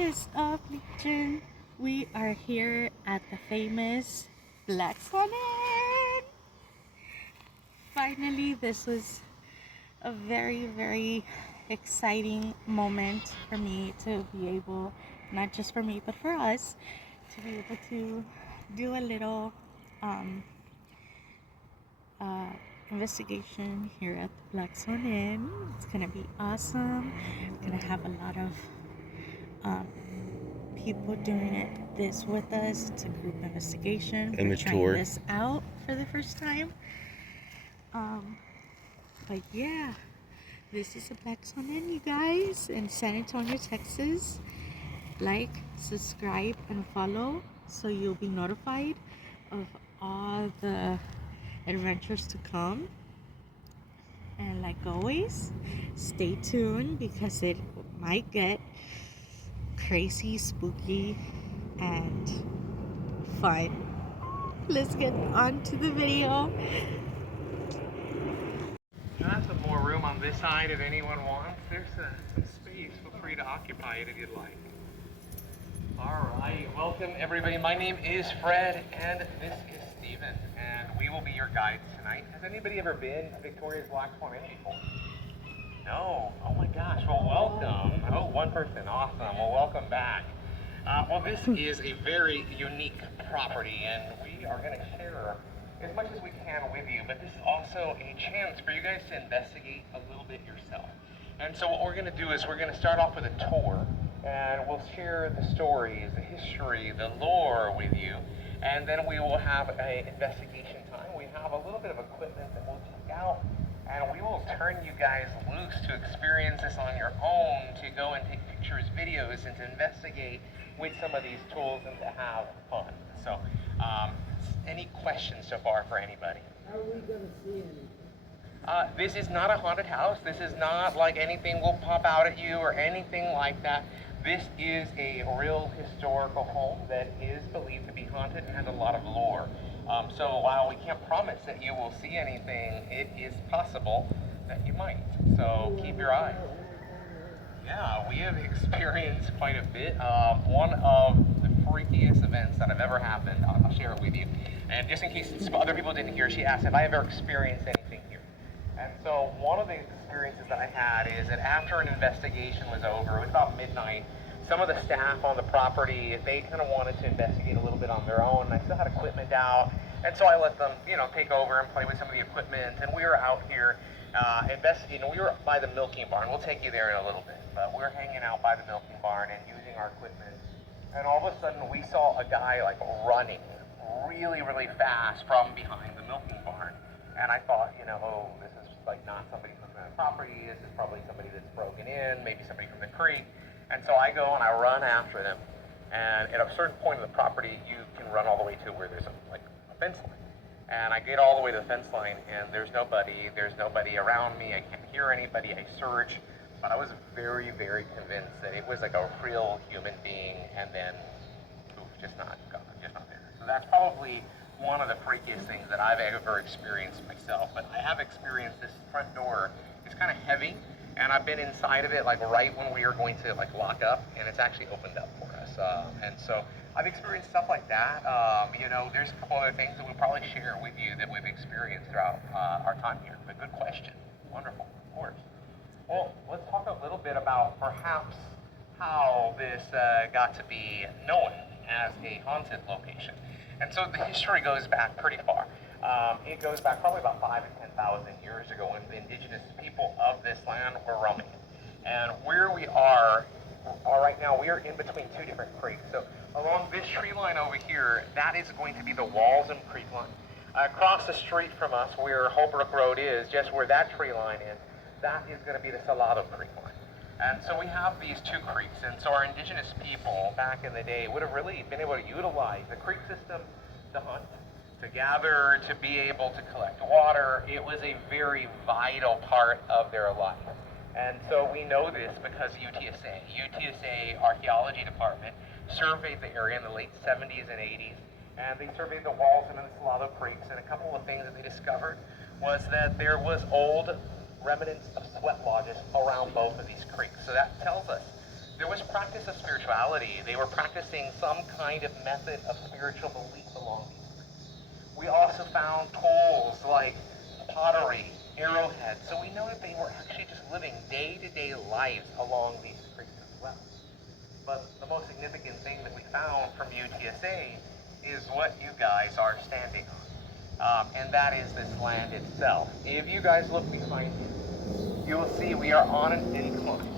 is up, Legion? We are here at the famous Black Swan Inn. Finally, this was a very, very exciting moment for me to be able, not just for me, but for us, to be able to do a little um, uh, investigation here at the Black Swan Inn. It's gonna be awesome. It's gonna have a lot of um, people doing this with us. It's a group investigation. We're trying this out for the first time. But yeah, this is a Black Swan Inn, you guys, in San Antonio, Texas. Like, subscribe, and follow so you'll be notified of all the adventures to come. And like always, stay tuned because it might get crazy, spooky, and fun. Let's get on to the video. Got some more room on this side if anyone wants. There's some space. Feel free to occupy it if you'd like. Alright, welcome everybody. My name is Fred and this is Steven, and we will be your guides tonight. Has anybody ever been to Victoria's Black Swan Inn before? No? Oh my gosh, well welcome. Oh, one person, awesome. Well, welcome back. Well, this is a very unique property, and we are going to share as much as we can with you, but this is also a chance for you guys to investigate a little bit yourself. And so what we're going to do is we're going to start off with a tour, and we'll share the stories, the history, the lore with you, and then we will have an investigation time. We have a little bit of equipment that we'll check out, and we will turn you guys loose to experience this on your own, to go and take pictures, videos, and to investigate with some of these tools and to have fun. So, any questions so far for anybody? How are we going to see anything? This is not a haunted house. This is not like anything will pop out at you or anything like that. This is a real historical home that is believed to be haunted and has a lot of lore. So while we can't promise that you will see anything, it is possible that you might. So keep your eyes. Yeah, we have experienced quite a bit. One of the freakiest events that have ever happened, I'll share it with you. And just in case other people didn't hear, she asked if I ever experienced anything here. And so one of the experiences that I had is that after an investigation was over, it was about midnight, some of the staff on the property, they kind of wanted to investigate a little bit on their own. I still had equipment out, and so I let them, take over and play with some of the equipment. And we were out here investigating. We were by the milking barn. We'll take you there in a little bit, but we're hanging out by the milking barn and using our equipment. And all of a sudden, we saw a guy like running really, really fast from behind the milking barn. And I thought, oh, this is like not somebody from the property. This is probably somebody that's broken in, maybe somebody from the creek. And so I go and I run after them. And at a certain point of the property, you can run all the way to where there's a fence line. And I get all the way to the fence line, and there's nobody around me. I can't hear anybody. I search, but I was very, very convinced that it was like a real human being, and then poof, just not there. So that's probably one of the freakiest things that I've ever experienced myself. But I have experienced this front door. It's kind of heavy, and I've been inside of it right when we are going to lock up, and it's actually opened up for us. And so I've experienced stuff like that. There's a couple other things that we'll probably share with you that we've experienced throughout our time here. But good question. Wonderful, of course. Well, let's talk a little bit about perhaps how this got to be known as a haunted location. And so the history goes back pretty far. It goes back probably about 5,000 to 10,000 years ago when the indigenous people of this land were roaming. And where we are right now, we are in between two different creeks. So along this tree line over here, that is going to be the Walls and Creek line. Across the street from us, where Holbrook Road is, just where that tree line is, that is going to be the Salado Creek line. And so we have these two creeks, and so our indigenous people back in the day would have really been able to utilize the creek system to hunt, to gather, to be able to collect water. It was a very vital part of their life. And so we know this because UTSA Archaeology Department surveyed the area in the late 70s and 80s, and they surveyed the Walls and the Salado Creeks, and a couple of things that they discovered was that there was old remnants of sweat lodges around both of these creeks. So that tells us there was practice of spirituality. They were practicing some kind of method of spiritual belief along these creeks. We also found tools like pottery, arrowheads, so we know that they were actually just living day-to-day lives along these creeks as well. But the most significant thing that we found from UTSA is what you guys are standing on. And that is this land itself. If you guys look behind you, you will see we are on an incline.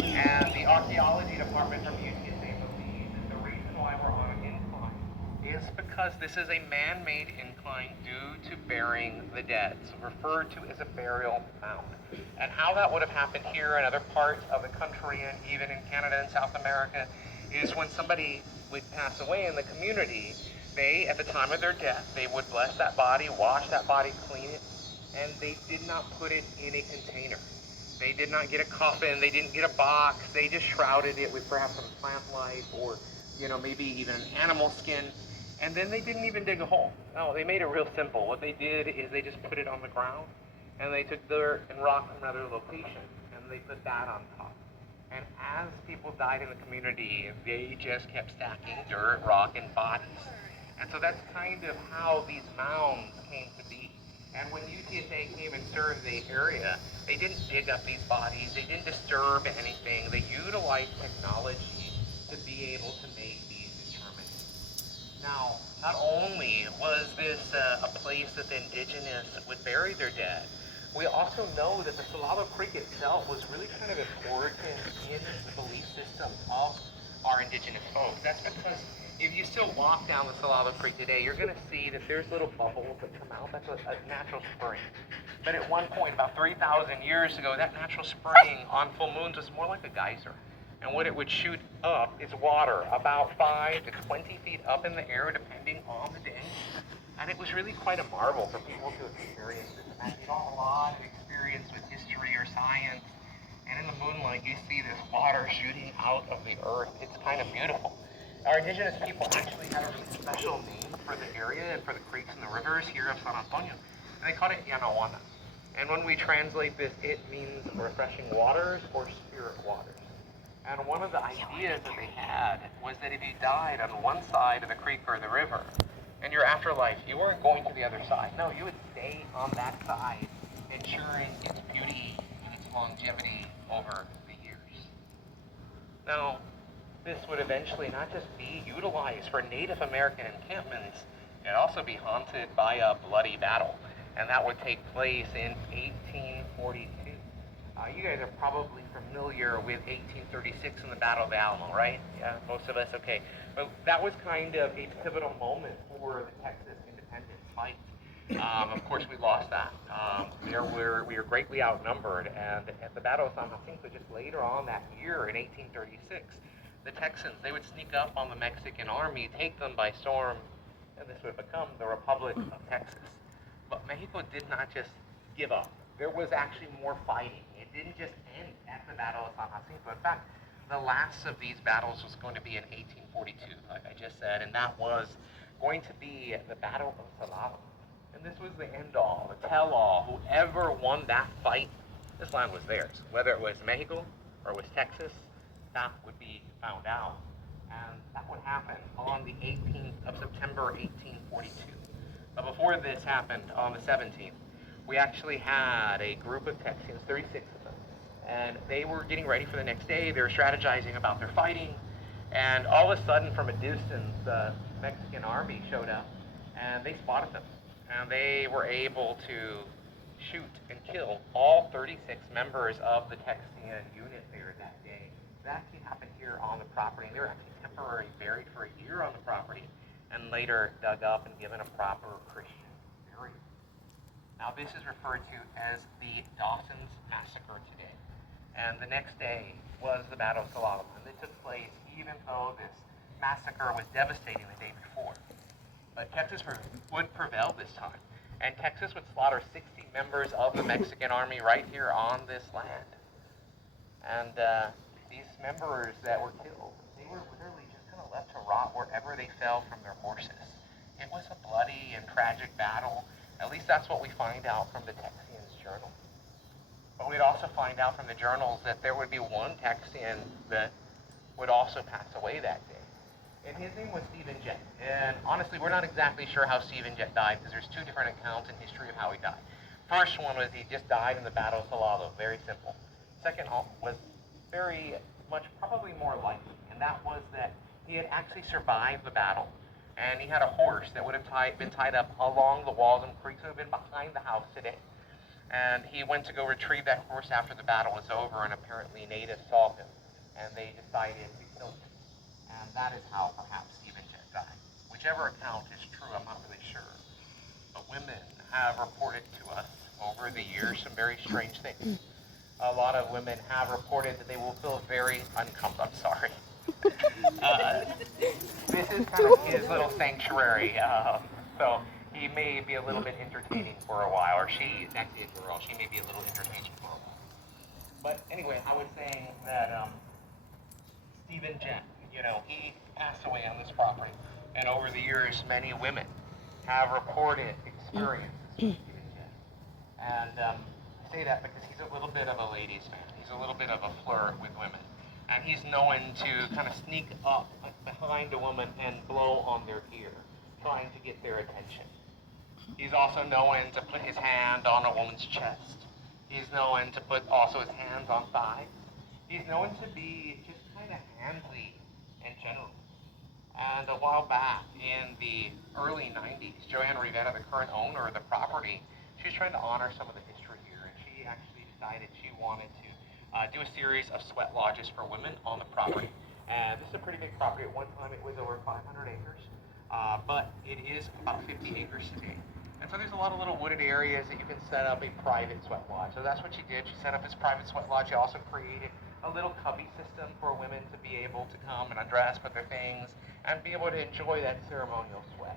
And the archaeology department from UTSA believes that the reason why we're on an incline is because this is a man-made incline due to burying the dead, so referred to as a burial mound. And how that would have happened here in other parts of the country and even in Canada and South America is when somebody would pass away in the community, they, at the time of their death, they would bless that body, wash that body, clean it, and they did not put it in a container. They did not get a coffin, they didn't get a box, they just shrouded it with perhaps some plant life or, maybe even an animal skin. And then they didn't even dig a hole. No, they made it real simple. What they did is they just put it on the ground and they took dirt and rock from another location and they put that on top. And as people died in the community, they just kept stacking dirt, rock, and bodies. And so that's kind of how these mounds came to be. And when UTSA came and served the area, they didn't dig up these bodies, they didn't disturb anything, they utilized technology to be able to make these determinations. Now, not only was this a place that the indigenous would bury their dead, we also know that the Salado Creek itself was really kind of important in the belief system of our indigenous folks. That's because if you still walk down the Salado Creek today, you're going to see that there's little bubbles that come out. That's a natural spring. But at one point, about 3,000 years ago, that natural spring on full moons was more like a geyser. And what it would shoot up is water, about 5 to 20 feet up in the air, depending on the day. And it was really quite a marvel for people to experience this. And you don't have a lot of experience with history or science. And in the moonlight, you see this water shooting out of the earth. It's kind of beautiful. Our indigenous people actually had a really special name for the area and for the creeks and the rivers here of San Antonio. And they called it Yanawana. And when we translate this, it means refreshing waters or spirit waters. And one of the ideas that they had was that if you died on one side of the creek or the river, in your afterlife, you weren't going to the other side. No, you would stay on that side, ensuring its beauty and its longevity over the years. Now, this would eventually not just be utilized for Native American encampments, it'd also be haunted by a bloody battle. And that would take place in 1842. You guys are probably familiar with 1836 and the Battle of the Alamo, right? Yeah, most of us, okay. But that was kind of a pivotal moment for the Texas independence fight. Of course, we lost that. We were greatly outnumbered, and at the Battle of San Jacinto, just later on that year in 1836, the Texans, they would sneak up on the Mexican army, take them by storm, and this would become the Republic of Texas. But Mexico did not just give up. There was actually more fighting. It didn't just end at the Battle of San Jacinto. In fact, the last of these battles was going to be in 1842, like I just said, and that was going to be the Battle of Salado. And this was the end-all, the tell-all. Whoever won that fight, this land was theirs. Whether it was Mexico or it was Texas, that would be found out. And that would happen on the 18th of September, 1842. But before this happened, on the 17th, we actually had a group of Texans, 36 of them, and they were getting ready for the next day. They were strategizing about their fighting, and all of a sudden, from a distance, the Mexican army showed up, and they spotted them, and they were able to shoot and kill all 36 members of the Texian unit there that day. That actually happened here on the property, and they were actually temporarily buried for a year on the property, and later dug up and given a proper Christian burial. Now, this is referred to as the Dawson's Massacre today. And the next day was the Battle of Salado. And it took place even though this massacre was devastating the day before. But Texas would prevail this time. And Texas would slaughter 60 members of the Mexican army right here on this land. And these members that were killed, they were literally just kind of left to rot wherever they fell from their horses. It was a bloody and tragic battle. At least that's what we find out from the Texian's journal. But we'd also find out from the journals that there would be one Texian that would also pass away that day. And his name was Stephen Jett. And honestly, we're not exactly sure how Stephen Jett died because there's two different accounts in history of how he died. First one was he just died in the Battle of Salado, very simple. Second was very much probably more likely, and that was that he had actually survived the battle. And he had a horse that would have been tied up along the walls and creeks that would have been behind the house today. And he went to go retrieve that horse after the battle was over, and apparently natives saw him, and they decided to kill him. And that is how perhaps Stephen Jett died. Whichever account is true, I'm not really sure. But women have reported to us over the years some very strange things. A lot of women have reported that they will feel very uncomfortable. I'm sorry. This is kind of his little sanctuary. So he may be a little bit entertaining for a while, or she, that's it, girl, she may be a little entertaining for a while. But anyway, I was saying that Stephen Jett, he passed away on this property. And over the years, many women have reported experiences with Stephen Jett. And I say that because he's a little bit of a ladies' man. He's a little bit of a flirt with women. And he's known to kind of sneak up behind a woman and blow on their ear, trying to get their attention. He's also known to put his hand on a woman's chest. He's known to put also his hands on thighs. He's known to be just kind of handsy in general. And a while back in the early 90s, Joanne Rivera, the current owner of the property, she was trying to honor some of the history here, and she actually decided she wanted to do a series of sweat lodges for women on the property. And this is a pretty big property. At one time, it was over 500 acres, but it is about 50 acres today. And so there's a lot of little wooded areas that you can set up a private sweat lodge. So that's what she did. She set up this private sweat lodge. She also created a little cubby system for women to be able to come and undress, put their things, and be able to enjoy that ceremonial sweat.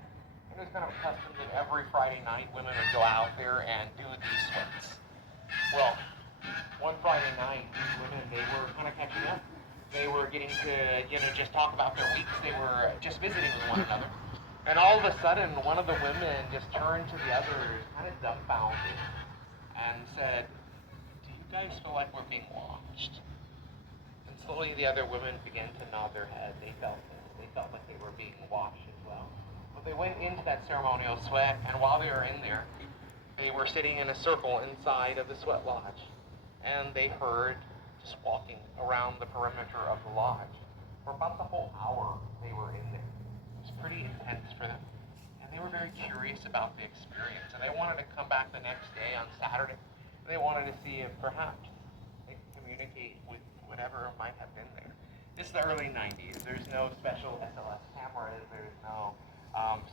And it was kind of a custom that every Friday night women would go out there and do these sweats. Well, one Friday night, these women, they were kind of catching up. They were getting to, just talk about their weeks. They were just visiting with one another. And all of a sudden, one of the women just turned to the others, kind of dumbfounded, and said, "Do you guys feel like we're being watched?" And slowly the other women began to nod their head. They felt it. They felt like they were being watched as well. But they went into that ceremonial sweat, and while they were in there, they were sitting in a circle inside of the sweat lodge. And they heard just walking around the perimeter of the lodge. For about the whole hour they were in there. It was pretty intense for them. And they were very curious about the experience. And they wanted to come back the next day on Saturday. And they wanted to see if perhaps they could communicate with whatever might have been there. This is the early 90s. There's no special SLS cameras. There's no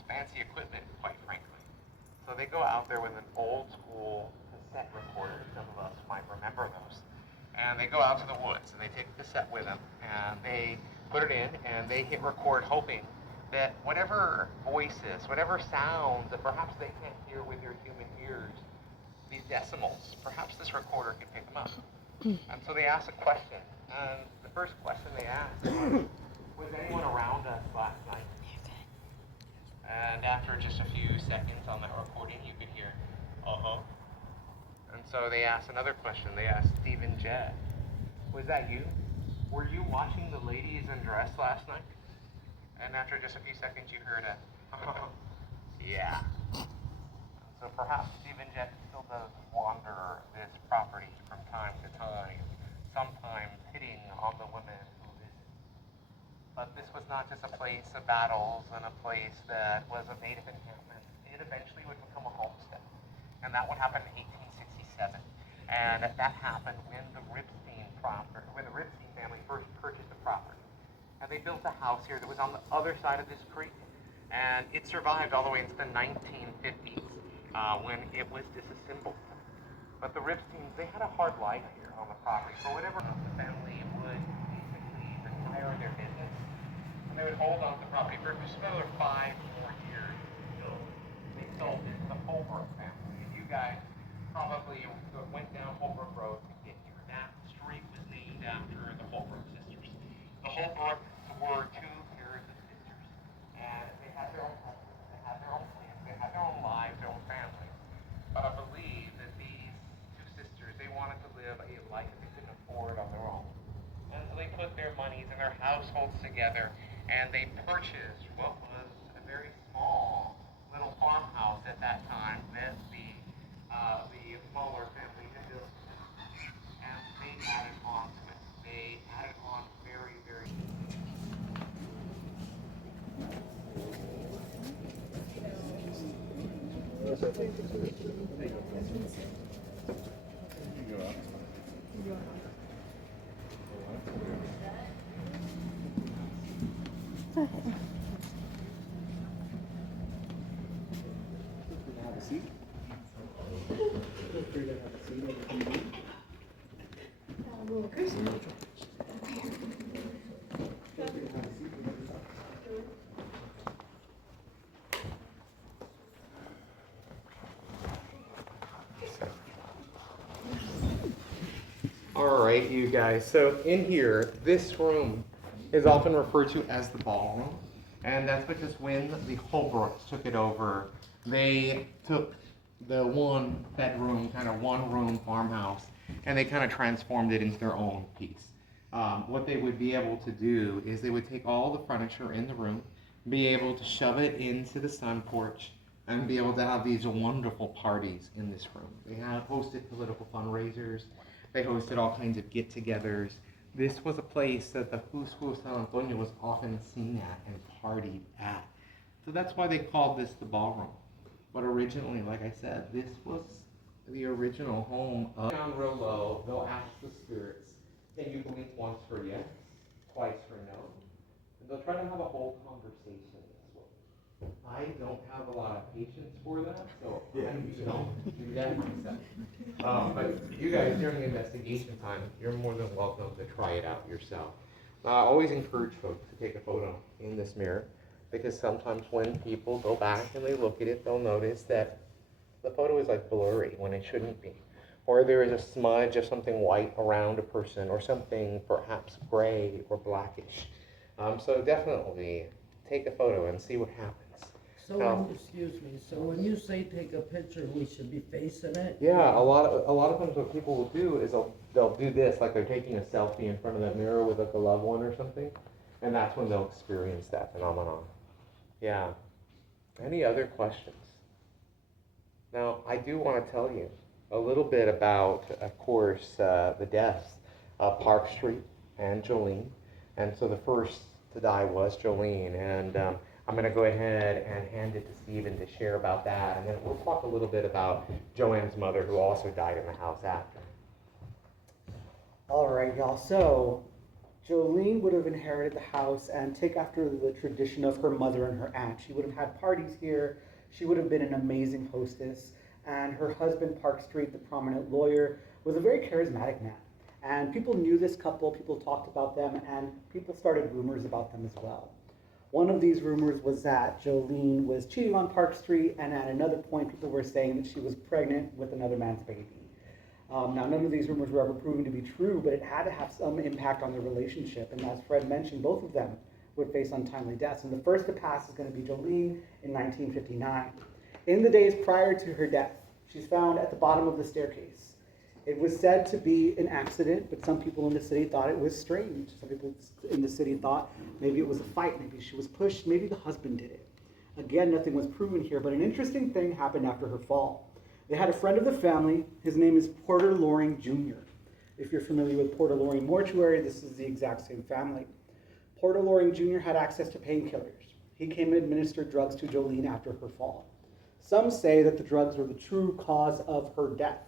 fancy equipment, quite frankly. So they go out there with an old school cassette recorder. Some of us might remember those. And they go out to the woods and they take a cassette with them and they put it in and they hit record, hoping that whatever voices, whatever sounds that perhaps they can't hear with their human ears, these decimals, perhaps this recorder can pick them up. And so they asked a question, and the first question they asked was anyone around us last night? And after just a few seconds on that recording, you could hear, uh-huh. And so they asked another question. They asked Stephen Jett, was that you? Were you watching the ladies undress last night? And after just a few seconds, you heard a, yeah. So perhaps Stephen Jett still does wander this property from time to time, sometimes hitting on the women who visit. But this was not just a place of battles and a place that was a native encampment. It eventually would become a homestead. And that would happen in 1867. And that happened when the Ripstein family first purchased the property. And they built a house here that was on the other side of this creek. And it survived all the way into the 1950s when it was disassembled. But the Ripsteins, they had a hard life here on the property. For whatever the family would basically retire their business. And they would hold on to the property for just another 5 more years until they sold it to the Holbrook family. And you guys probably went down Holbrook Road to get here. That street was named after the Holbrook sisters. The Holbrooks were 2 pairs of sisters. And they had their own husbands, they had their own plans, they had their own lives, their own families. But I believe that these 2 sisters, they wanted to live a life they couldn't afford on their own. And so they put their monies and their their households together, and they purchased what was a very small little farmhouse at that time that the Muller family had built, and they added on to it. They added on very, very. Have a seat. Feel free to have a seat if you need. All right, you guys. So in here, this room is often referred to as the ballroom, and that's because when the Holbrooks took it over, they took the one bedroom, kind of one room farmhouse, and they kind of transformed it into their own piece. What they would be able to do is they would take all the furniture in the room, be able to shove it into the sun porch, and be able to have these wonderful parties in this room. They have hosted political fundraisers. They hosted all kinds of get-togethers. This was a place that the Who's Who of San Antonio was often seen at and partied at. So that's why they called this the ballroom. But originally, like I said, this was the original home of. Down real low, they'll ask the spirits, can you blink once for yes, twice for no? And they'll try to have a whole conversation this way. I don't have a lot of patience for that, so I don't do that myself. But you guys, during the investigation time, you're more than welcome to try it out yourself. I always encourage folks to take a photo in this mirror, because sometimes when people go back and they look at it, they'll notice that the photo is like blurry when it shouldn't be. Or there is a smudge of something white around a person, or something perhaps gray or blackish. So definitely take a photo and see what happens. So, excuse me, so when you say take a picture, we should be facing it? Yeah, a lot of times what people will do is they'll do this, like they're taking a selfie in front of that mirror with like a loved one or something, and that's when they'll experience that phenomenon. Yeah. Any other questions? Now, I do want to tell you a little bit about, of course, the deaths of Park Street and Jolene. And so the first to die was Jolene, and I'm going to go ahead and hand it to Stephen to share about that, and then we'll talk a little bit about Joanne's mother, who also died in the house after. All right, y'all. So Jolene would have inherited the house and take after the tradition of her mother and her aunt. She would have had parties here. She would have been an amazing hostess. And her husband, Park Street, the prominent lawyer, was a very charismatic man. And people knew this couple, people talked about them, and people started rumors about them as well. One of these rumors was that Jolene was cheating on Park Street, and at another point, people were saying that she was pregnant with another man's baby. Now, none of these rumors were ever proven to be true, but it had to have some impact on their relationship. And as Fred mentioned, both of them would face untimely deaths. And the first to pass is going to be Jolene in 1959. In the days prior to her death, she's found at the bottom of the staircase. It was said to be an accident, but some people in the city thought it was strange. Some people in the city thought maybe it was a fight, maybe she was pushed, maybe the husband did it. Again, nothing was proven here, but an interesting thing happened after her fall. They had a friend of the family. His name is Porter Loring Jr. If you're familiar with Porter Loring Mortuary, this is the exact same family. Porter Loring Jr. had access to painkillers. He came and administered drugs to Jolene after her fall. Some say that the drugs were the true cause of her death.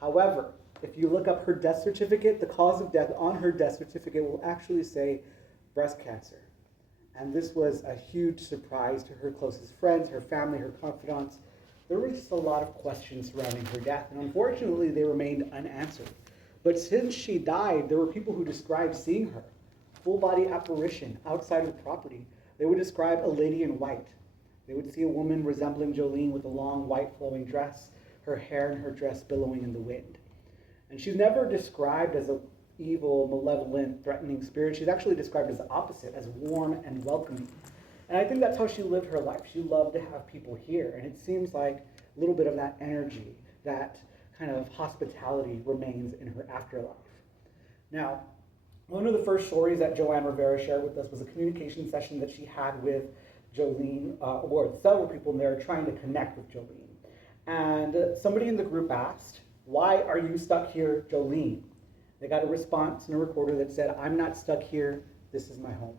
However, if you look up her death certificate, the cause of death on her death certificate will actually say breast cancer. And this was a huge surprise to her closest friends, her family, her confidants. There were just a lot of questions surrounding her death, and unfortunately they remained unanswered. But since she died, there were people who described seeing her, full body apparition outside of the property. They would describe a lady in white. They would see a woman resembling Jolene with a long white flowing dress, her hair and her dress billowing in the wind. And she's never described as an evil, malevolent, threatening spirit. She's actually described as the opposite, as warm and welcoming. And I think that's how she lived her life. She loved to have people here. And it seems like a little bit of that energy, that kind of hospitality remains in her afterlife. Now, One of the first stories that Joanne Rivera shared with us was a communication session that she had with Jolene, or several people in there trying to connect with Jolene. And somebody in the group asked, "Why are you stuck here, Jolene?" They got a response in a recorder that said, "I'm not stuck here, this is my home."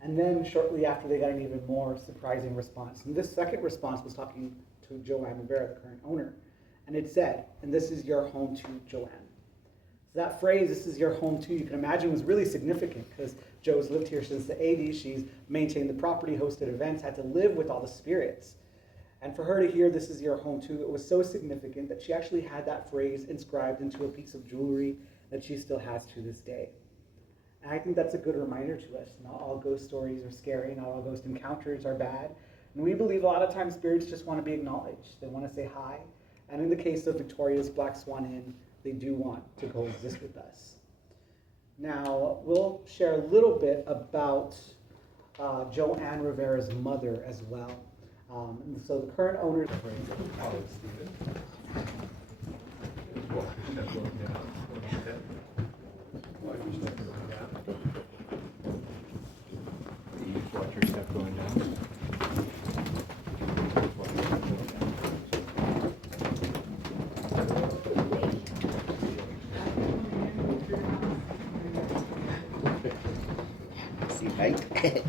And then shortly after, they got an even more surprising response. And this second response was talking to Joanne Rivera, the current owner. And it said, "And this is your home too, Joanne." So that phrase, "this is your home too," you can imagine was really significant because Jo's lived here since the 80s. She's maintained the property, hosted events, had to live with all the spirits. And for her to hear "this is your home too," it was so significant that she actually had that phrase inscribed into a piece of jewelry that she still has to this day. And I think that's a good reminder to us. Not all ghost stories are scary, not all ghost encounters are bad. And we believe a lot of times spirits just want to be acknowledged. They want to say hi. And in the case of Victoria's Black Swan Inn, they do want to coexist with us. Now, we'll share a little bit about Joanne Rivera's mother as well. And so the current owner. Watch your step going down. See, right?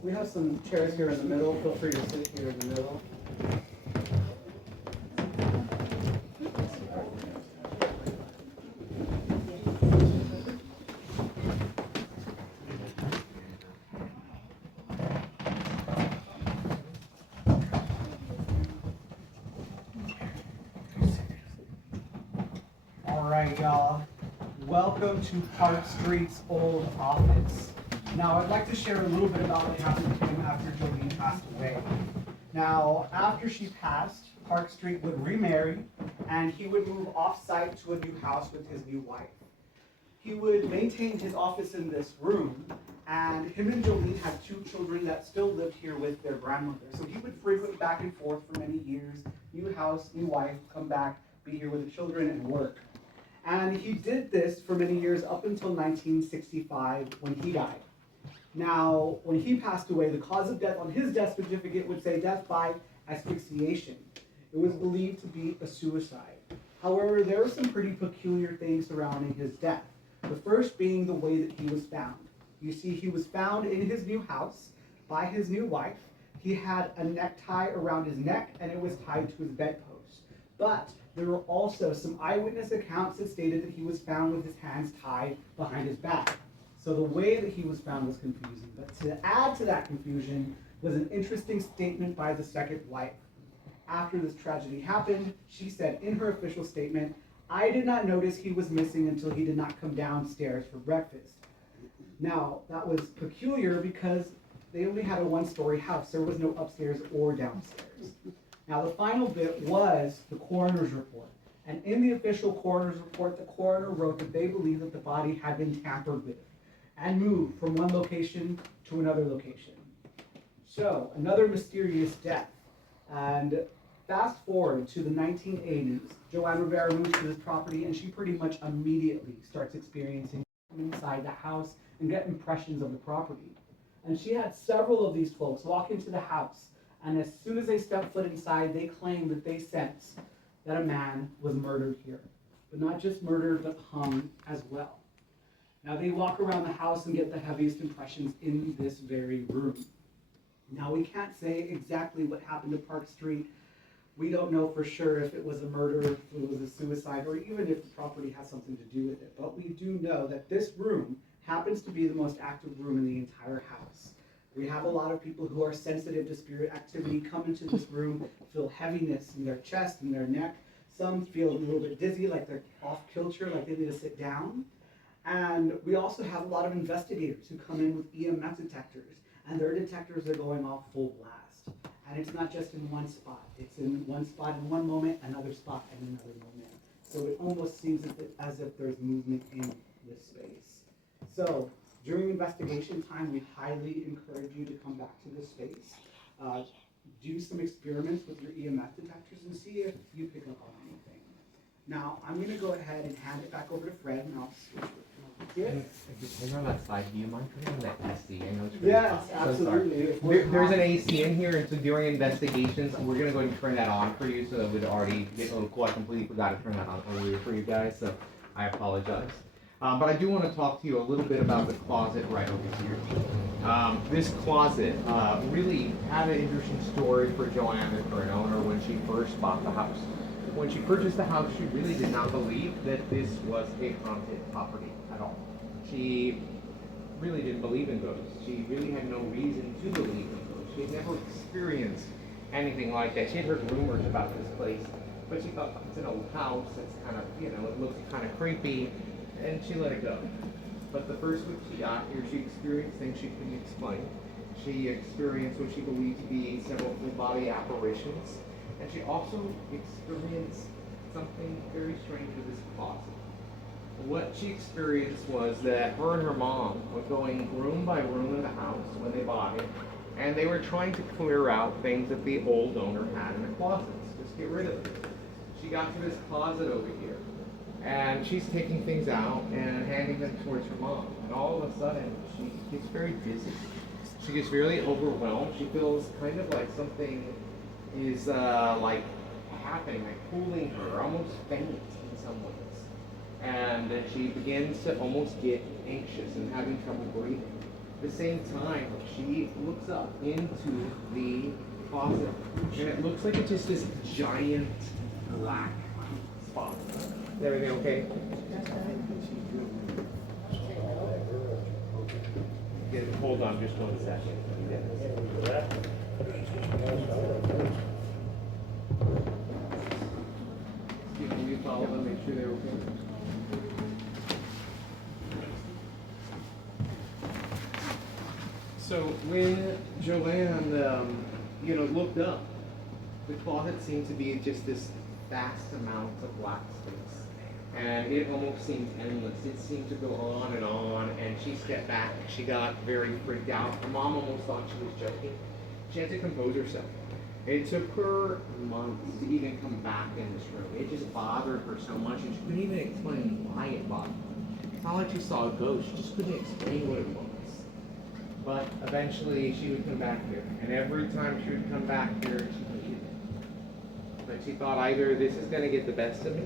We have some chairs here in the middle. Feel free to sit here in the middle. All right, y'all. Welcome to Park Street's old office. Now, I'd like to share a little bit about what happened to him after Jolene passed away. Now, after she passed, Park Street would remarry, and he would move off-site to a new house with his new wife. He would maintain his office in this room, and him and Jolene had 2 children that still lived here with their grandmother. So he would frequent back and forth for many years, new house, new wife, come back, be here with the children and work. And he did this for many years up until 1965 when he died. Now, when he passed away, the cause of death on his death certificate would say death by asphyxiation. It was believed to be a suicide. However, there were some pretty peculiar things surrounding his death. The first being the way that he was found. You see, he was found in his new house by his new wife. He had a necktie around his neck and it was tied to his bedpost. But there were also some eyewitness accounts that stated that he was found with his hands tied behind his back. So the way that he was found was confusing. But to add to that confusion was an interesting statement by the second wife. After this tragedy happened, she said in her official statement, "I did not notice he was missing until he did not come downstairs for breakfast." Now, that was peculiar because they only had a 1-story house. There was no upstairs or downstairs. Now, the final bit was the coroner's report. And in the official coroner's report, the coroner wrote that they believe that the body had been tampered with and moved from one location to another location. So, another mysterious death. And fast forward to the 1980s, Joanne Rivera moves to this property and she pretty much immediately starts experiencing inside the house and get impressions of the property. And she had several of these folks walk into the house, and as soon as they step foot inside, they claim that they sense that a man was murdered here. But not just murdered, but hung as well. Now they walk around the house and get the heaviest impressions in this very room. Now we can't say exactly what happened to Park Street. We don't know for sure if it was a murder, if it was a suicide, or even if the property has something to do with it. But we do know that this room happens to be the most active room in the entire house. We have a lot of people who are sensitive to spirit activity come into this room, feel heaviness in their chest and their neck. Some feel a little bit dizzy, like they're off kilter, like they need to sit down. And we also have a lot of investigators who come in with EMF detectors, and their detectors are going off full blast. And it's not just in one spot. It's in one spot in one moment, another spot in another moment. So it almost seems as if there's movement in this space. So during investigation time, we highly encourage you to come back to this space. Do some experiments with your EMF detectors and see if you pick up on anything. Now, I'm going to go ahead and hand it back over to Fred, and I'll switch with you. And just hang on that slide. Do you mind turning on that AC? I know it's really Yes, hot. So sorry. absolutely. There's an AC in here, and so during investigations, we're gonna go ahead and turn that on for you, so that we'd already get a little cool. I completely forgot to turn that on earlier for you guys, so I apologize. But I do want to talk to you a little bit about the closet right over here. This closet really had an interesting story for Joanne, the current owner, when she first bought the house. When she purchased the house, she really did not believe that this was a haunted property at all. She really didn't believe in ghosts. She really had no reason to believe in ghosts. She had never experienced anything like that. She had heard rumors about this place, but she thought it's an old house. It's kind of, it looks kind of creepy, and she let it go. But the first week she got here, she experienced things she couldn't explain. She experienced what she believed to be several full body apparitions. And she also experienced something very strange with this closet. What she experienced was that her and her mom were going room by room in the house when they bought it, and they were trying to clear out things that the old owner had in the closets, just get rid of it. She got to this closet over here, and she's taking things out and handing them towards her mom. And all of a sudden, she gets very dizzy. She gets really overwhelmed. She feels kind of like something is like happening, like pulling her, almost faint in some ways. And she begins to almost get anxious and having trouble breathing. At the same time, she looks up into the closet, and it looks like it's just this giant black spot. Is everything okay? Yeah, hold on just 1 second. Can you follow them, make sure they're okay? So when Joanne, looked up, the closet seemed to be just this vast amount of black space. And it almost seemed endless. It seemed to go on, and she stepped back. She got very freaked out. Her mom almost thought she was joking. She had to compose herself. It took her months to even come back in this room. It just bothered her so much, and she couldn't even explain why it bothered her. It's not like she saw a ghost. She just couldn't explain what it was. But eventually, she would come back here. And every time she would come back here, she hated it. But she thought either this is going to get the best of me,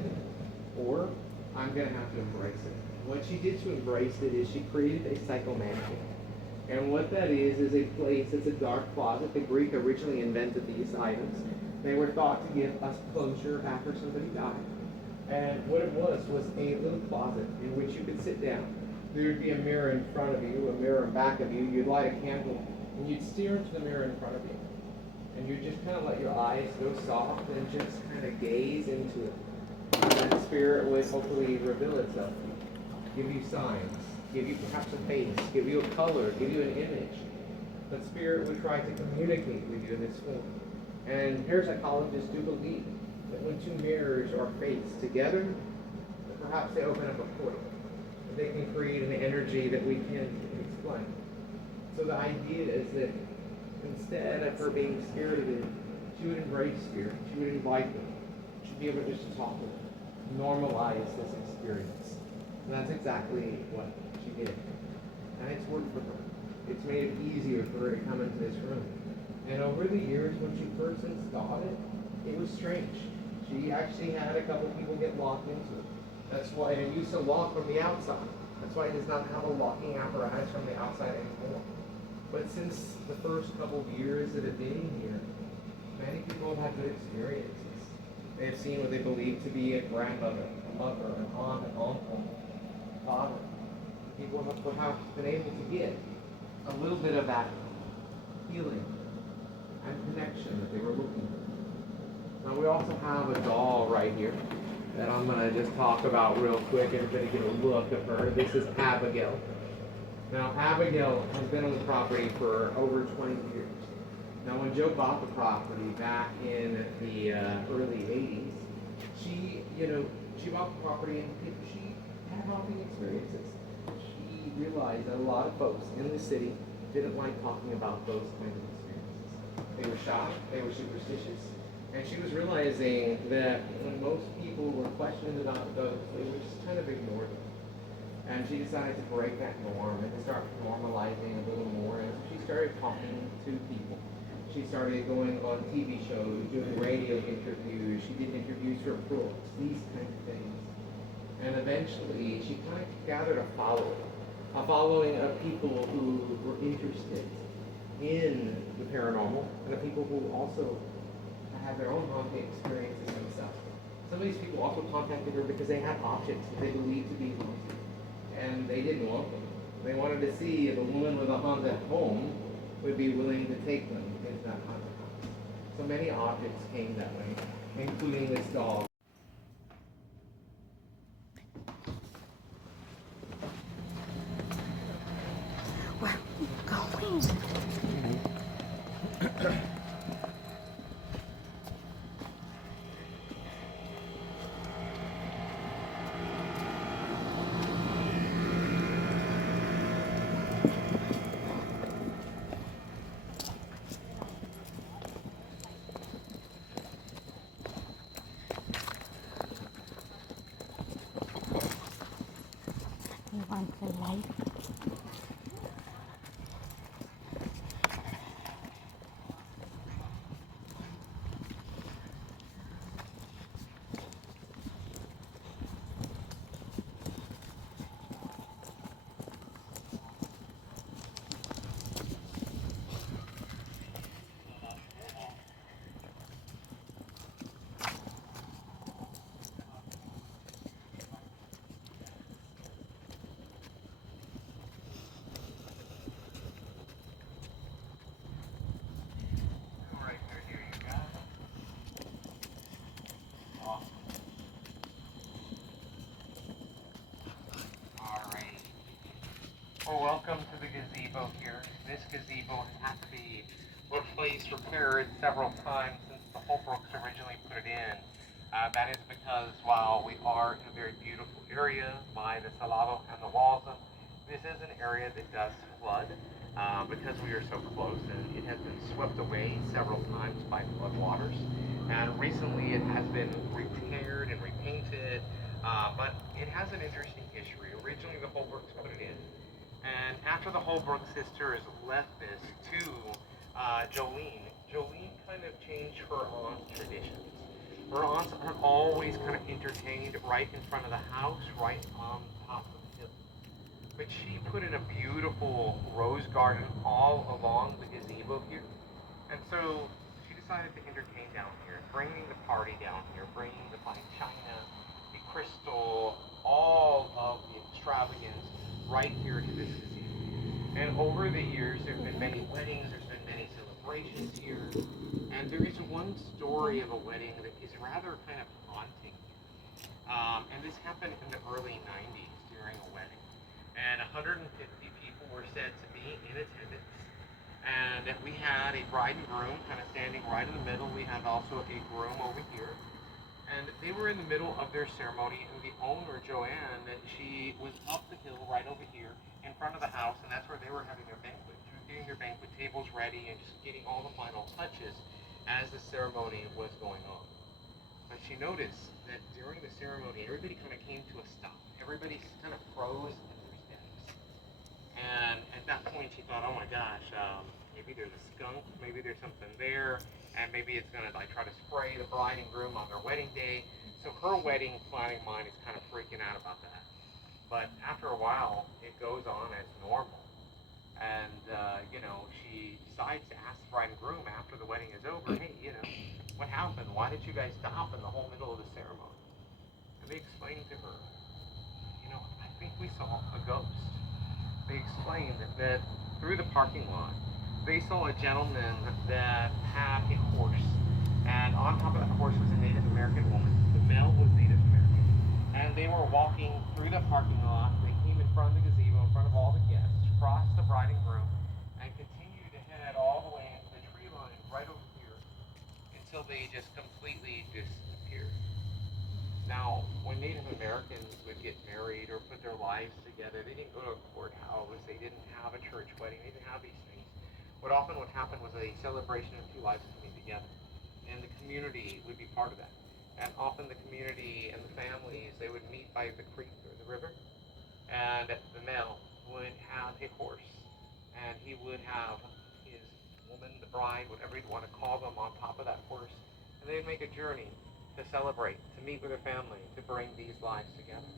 or I'm going to have to embrace it. What she did to embrace it is she created a psychomantic. And what that is a place, it's a dark closet. The Greek originally invented these items. They were thought to give us closure after somebody died. And what it was a little closet in which you could sit down. There would be a mirror in front of you, a mirror in back of you. You'd light a candle, and you'd stare into the mirror in front of you. And you'd just kind of let your eyes go soft and just kind of gaze into it. And that spirit would hopefully reveal itself, give you signs, give you perhaps a face, give you a color, give you an image. The spirit would try to communicate with you in this form. And parapsychologists do believe that when two mirrors are faced together, perhaps they open up a portal. They can create an energy that we can't explain. So the idea is that instead of her being scared of it, she would embrace spirit. She would invite them. She'd be able to just talk with them, normalize this experience. And that's exactly what she did. And it's worked for her. It's made it easier for her to come into this room. And over the years, when she first installed it, it was strange. She actually had a couple people get locked into it. That's why it used to lock from the outside. That's why it does not have a locking apparatus from the outside anymore. But since the first couple of years of it being here, many people have had good experiences. They have seen what they believe to be a grandmother, a mother, an aunt, an uncle, a father. People have perhaps been able to get a little bit of that feeling and connection that they were looking for. Now we also have a doll right here that I'm going to just talk about real quick. Everybody get a look of her. This is Abigail. Now, Abigail has been on the property for over 20 years. Now, when Joe bought the property back in the early 80s, she bought the property and she had haunting experiences. She realized that a lot of folks in the city didn't like talking about those kinds of experiences. They were shy, they were superstitious, and she was realizing that when most people were questioning about those, they would just kind of ignore them. And she decided to break that norm and to start normalizing a little more. And so she started talking to people. She started going on TV shows, doing radio interviews. She did interviews for books, these kinds of things. And eventually, she kind of gathered a following of people who were interested in the paranormal, and of people who also had their own haunting experiences themselves. Some of these people also contacted her because they had objects that they believed to be haunted, and they didn't want them. They wanted to see if a woman with a haunted home would be willing to take them into that haunted house. So many objects came that way, including this dog. Where are you going? You want the light? Well, welcome to the gazebo here. This gazebo has had to be replaced, repaired several times since the Holbrooks originally put it in. That is because while we are in a very beautiful area by the Salado and the Walls, this is an area that does flood because we are so close, and it has been swept away several times by floodwaters. And recently it has been repaired and repainted, but it has an interesting history. Originally the Holbrooks put it in. And after the Holbrook sisters left this to Jolene, Jolene kind of changed her aunt's traditions. Her aunts have always kind of entertained right in front of the house, right on top of the hill. But she put in a beautiful rose garden all along the gazebo here. And so she decided to entertain down here, bringing the party down here, bringing the fine china, the crystal, all of the extravagance right here to this casino. And over the years, there have been many weddings, there's been many celebrations here, and there is one story of a wedding that is rather kind of haunting. And this happened in the early 90s during a wedding. And 150 people were said to be in attendance. And we had a bride and groom kind of standing right in the middle. We had also a groom over here. And they were in the middle of their ceremony, and the owner, Joanne, she was up the hill right over here in front of the house, and that's where they were having their banquet. She was getting their banquet tables ready and just getting all the final touches as the ceremony was going on. But she noticed that during the ceremony, everybody kind of came to a stop. Everybody kind of froze in their steps. And at that point, she thought, oh my gosh, maybe there's a skunk, maybe there's something there, and maybe it's gonna like try to spray the bride and groom on their wedding day. So her wedding planning mind is kind of freaking out about that. But after a while, it goes on as normal. And, she decides to ask the bride and groom after the wedding is over, hey, what happened? Why did you guys stop in the whole middle of the ceremony? And they explained to her, I think we saw a ghost. They explained that through the parking lot, they saw a gentleman that had a horse. And on top of that horse was a Native American woman. The male was Native American. And they were walking through the parking lot. They came in front of the gazebo, in front of all the guests, crossed the bride and groom, and continued to head all the way into the tree line until they just completely disappeared. Now, when Native Americans would get married or put their lives together, they didn't go to a courthouse, they didn't have a church wedding, they didn't have these things. What often would happen was a celebration of two lives coming together, and the community would be part of that. And often the community and the families, they would meet by the creek or the river, and the male would have a horse, and he would have his woman, the bride, whatever you'd want to call them, on top of that horse, and they'd make a journey to celebrate, to meet with their family, to bring these lives together.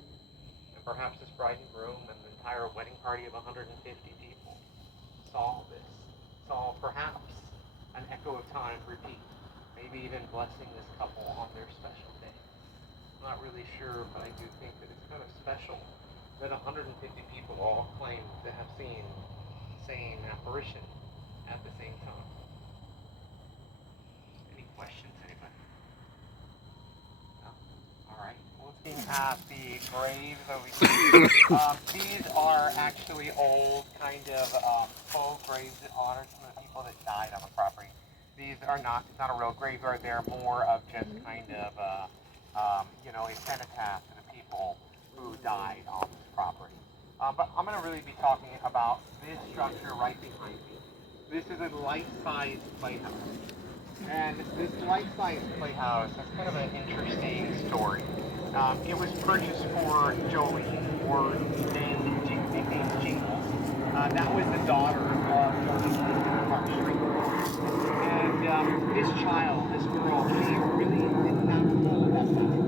And perhaps this bride and groom and the entire wedding party of 150 people saw this, saw perhaps an echo of time repeat, maybe even blessing this couple on their special day. I'm not really sure, but I do think that it's kind of special that 150 people all claim to have seen the same apparition at the same time. Any questions, anybody? No? All right. Looking at the graves over here, these are actually old kind of faux graves that honor some of the people that died on the property. These are not, it's not a real graveyard, they're more of just kind of, a cenotaph to the people who died on this property. But I'm going to really be talking about this structure right behind me. This is a life-size playhouse. And this life-size playhouse has kind of an interesting story. It was purchased for Jolene, or named Jingles. That was the daughter of Jolene Park Street. And this child, this girl, she really did not hold that time.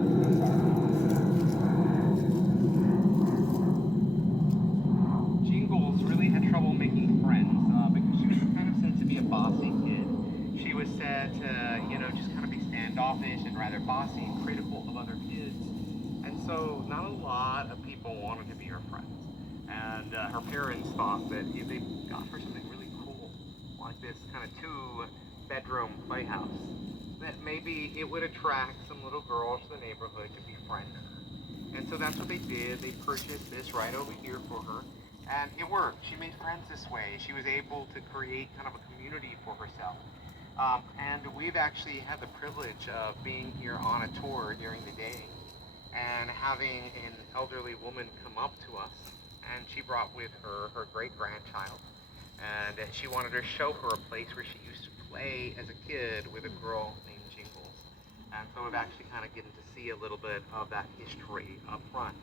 Jingles really had trouble making friends because she was kind of said to be a bossy kid. She was said to, just kind of be standoffish and rather bossy and critical of other kids. And so not a lot of people wanted to be her friends. And her parents thought that if they got her something really cool, like this kind of 2-bedroom playhouse, that maybe it would attract some little girls to the neighborhood to befriend her. And so that's what they did. They purchased this right over here for her. And it worked. She made friends this way. She was able to create kind of a community for herself. And we've actually had the privilege of being here on a tour during the day and having an elderly woman come up to us, and she brought with her her great-grandchild, and she wanted to show her a place where she used to play as a kid with a girl named Jingles. And so we've actually kind of getting to see a little bit of that history up front.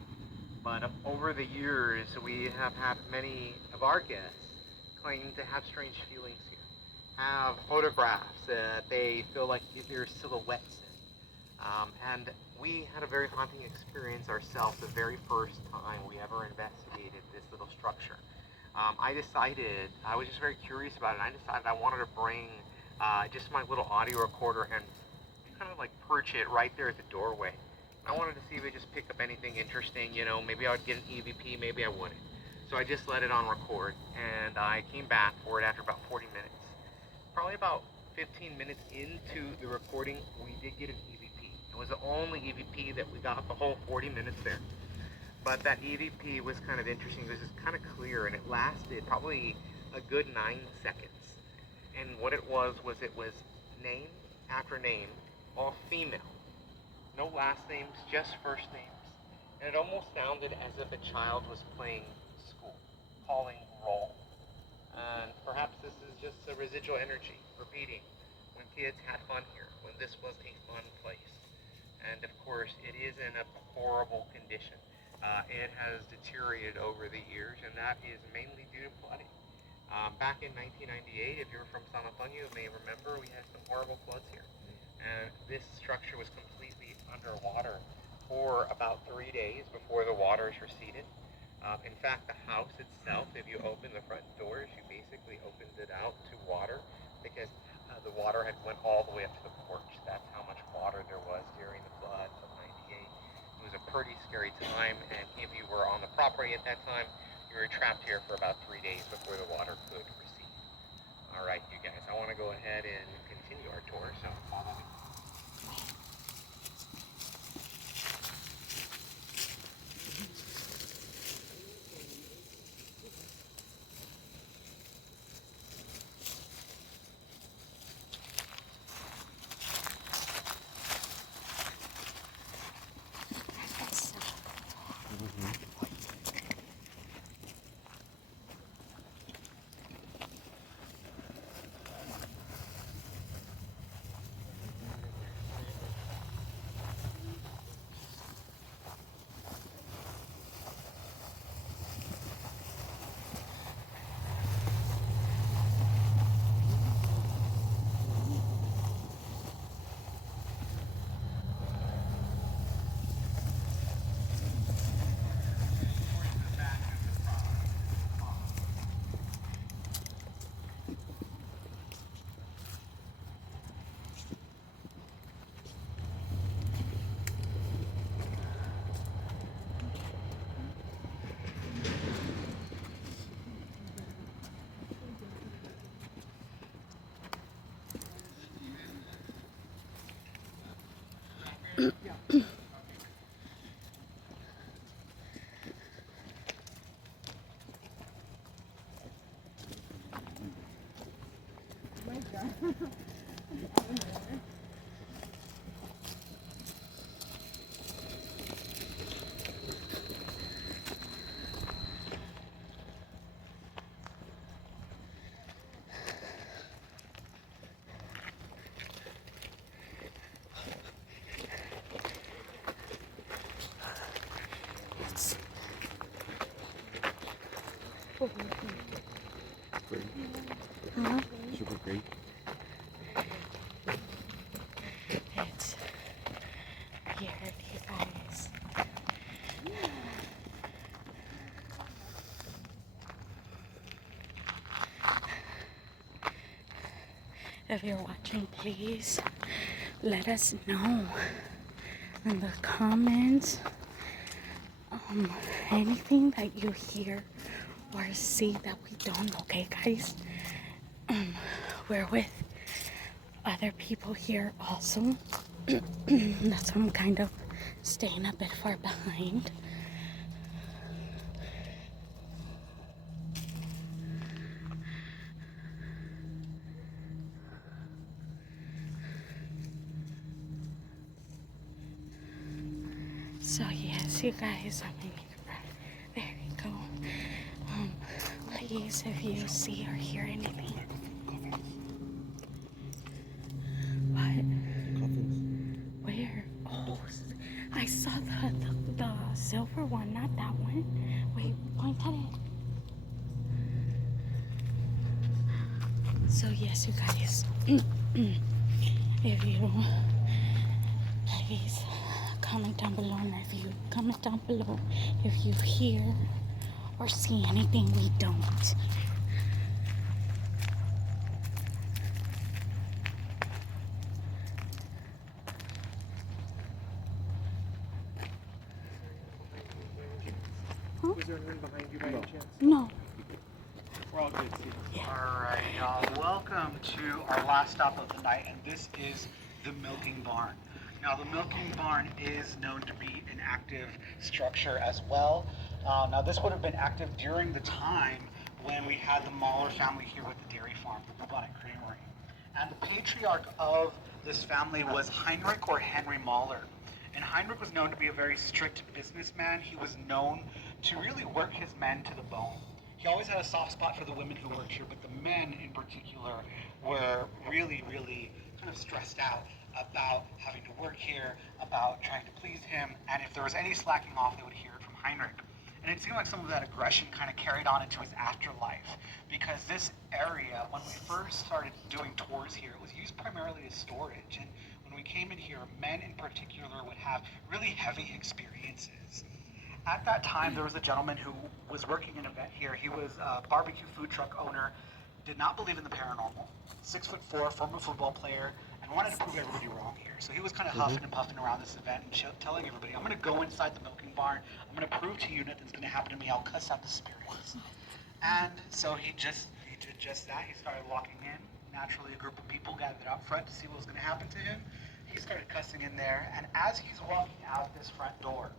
But over the years, we have had many of our guests claim to have strange feelings here, have photographs that they feel like there's silhouettes in. And we had a very haunting experience ourselves the very first time we ever investigated this little structure. I was just very curious about it, and I decided I wanted to bring just my little audio recorder and kind of like perch it right there at the doorway. I wanted to see if it just pick up anything interesting, maybe I would get an EVP, maybe I wouldn't. So I just let it on record, and I came back for it after about 40 minutes. Probably about 15 minutes into the recording, we did get an EVP. It was the only EVP that we got the whole 40 minutes there. But that EVP was kind of interesting because it's kind of clear, and it lasted probably a good 9 seconds. And what it was name after name, all female. No last names, just first names. And it almost sounded as if a child was playing school, calling roll. And perhaps this is just a residual energy, repeating, when kids had fun here, when this was a fun place. And of course, it is in a horrible condition. It has deteriorated over the years, and that is mainly due to flooding. Back in 1998, if you're from San Antonio, you may remember we had some horrible floods here. And this structure was completely underwater for about 3 days before the waters receded. In fact, the house itself, if you open the front doors, you basically opened it out to water because the water had went all the way up to the porch. That's how much water there was during the floods of 98. It was a pretty scary time, and if you were on the property at that time, you were trapped here for about 3 days before the water could recede. All right, you guys, I want to go ahead and continue our tour, so follow me. Great. Huh? Super great. It's weird, you guys. If you're watching, please let us know in the comments anything that you hear or see that we don't, okay, guys? We're with other people here also. That's why I'm kind of staying a bit far behind. So yes, you guys, there you go. Please, if you see or hear anything. What? Where? Oh, I saw the silver one, not that one. Wait, point at it. So yes, you guys, if you please comment down below, and if you comment down below if you hear or see anything we don't. Huh? Was there anyone behind you by any chance? No. We're all good, see. Alright, y'all. Welcome to our last stop of the night, and this is the milking barn. Now, the milking barn is known to be an active structure as well. Now, this would have been active during the time when we had the Mahler family here with the dairy farm, the Bubonic Creamery. And the patriarch of this family was Heinrich or Henry Mahler. And Heinrich was known to be a very strict businessman. He was known to really work his men to the bone. He always had a soft spot for the women who worked here, but the men in particular were really, really kind of stressed out about having to work here, about trying to please him, and if there was any slacking off, they would hear it from Heinrich. And it seemed like some of that aggression kind of carried on into his afterlife, because this area, when we first started doing tours here, it was used primarily as storage. And when we came in here, men in particular would have really heavy experiences. At that time, there was a gentleman who was working an event here. He was a barbecue food truck owner, did not believe in the paranormal, 6'4", former football player, and wanted to prove everybody wrong here. So he was kind of huffing and puffing around this event and telling everybody, I'm going to go inside the milking barn. I'm going to prove to you nothing's going to happen to me. I'll cuss out the spirits. And so he did just that. He started walking in. Naturally, a group of people gathered out front to see what was going to happen to him. He started cussing in there, and as he's walking out this front door,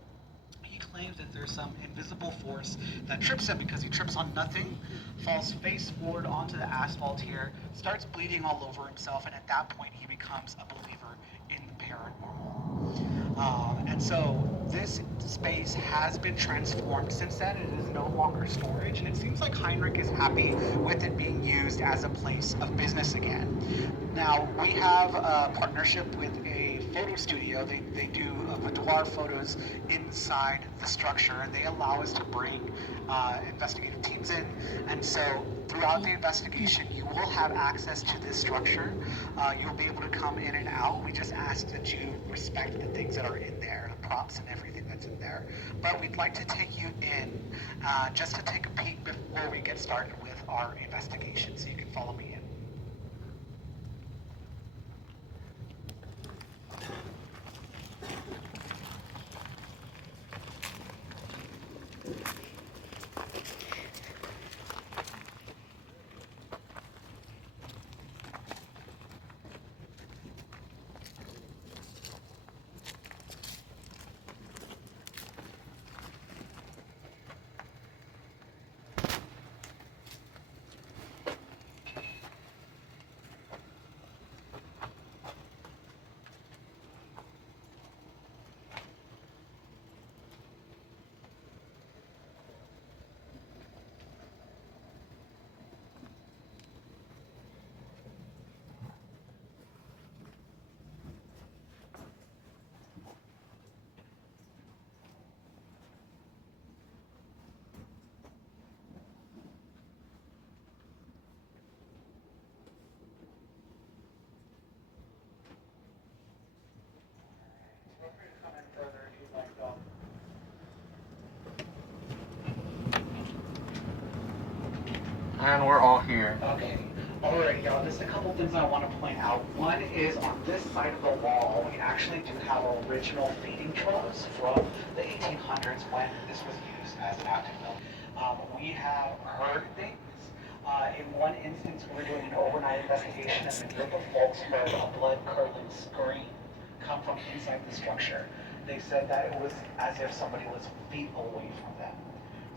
he claims that there's some invisible force that trips him because he trips on nothing, falls face forward onto the asphalt here, starts bleeding all over himself, and at that point he becomes a believer in the paranormal. And so this space has been transformed since then. It is no longer storage, and it seems like Heinrich is happy with it being used as a place of business again. Now, we have a partnership with a photo studio. They do boudoir photos inside the structure, and they allow us to bring investigative teams in. And so throughout the investigation, you will have access to this structure. You'll be able to come in and out. We just ask that you respect the things that are in there, the props and everything that's in there. But we'd like to take you in just to take a peek before we get started with our investigation, so you can follow me in. And we're all here. Okay. Alright, y'all, just a couple things I want to point out. One is on this side of the wall, we actually do have original feeding troughs from the 1800s when this was used as an active mill. We have heard things. In one instance, we were doing an overnight investigation and a group of folks heard a blood-curdling scream come from inside the structure. They said that it was as if somebody was feet away from them.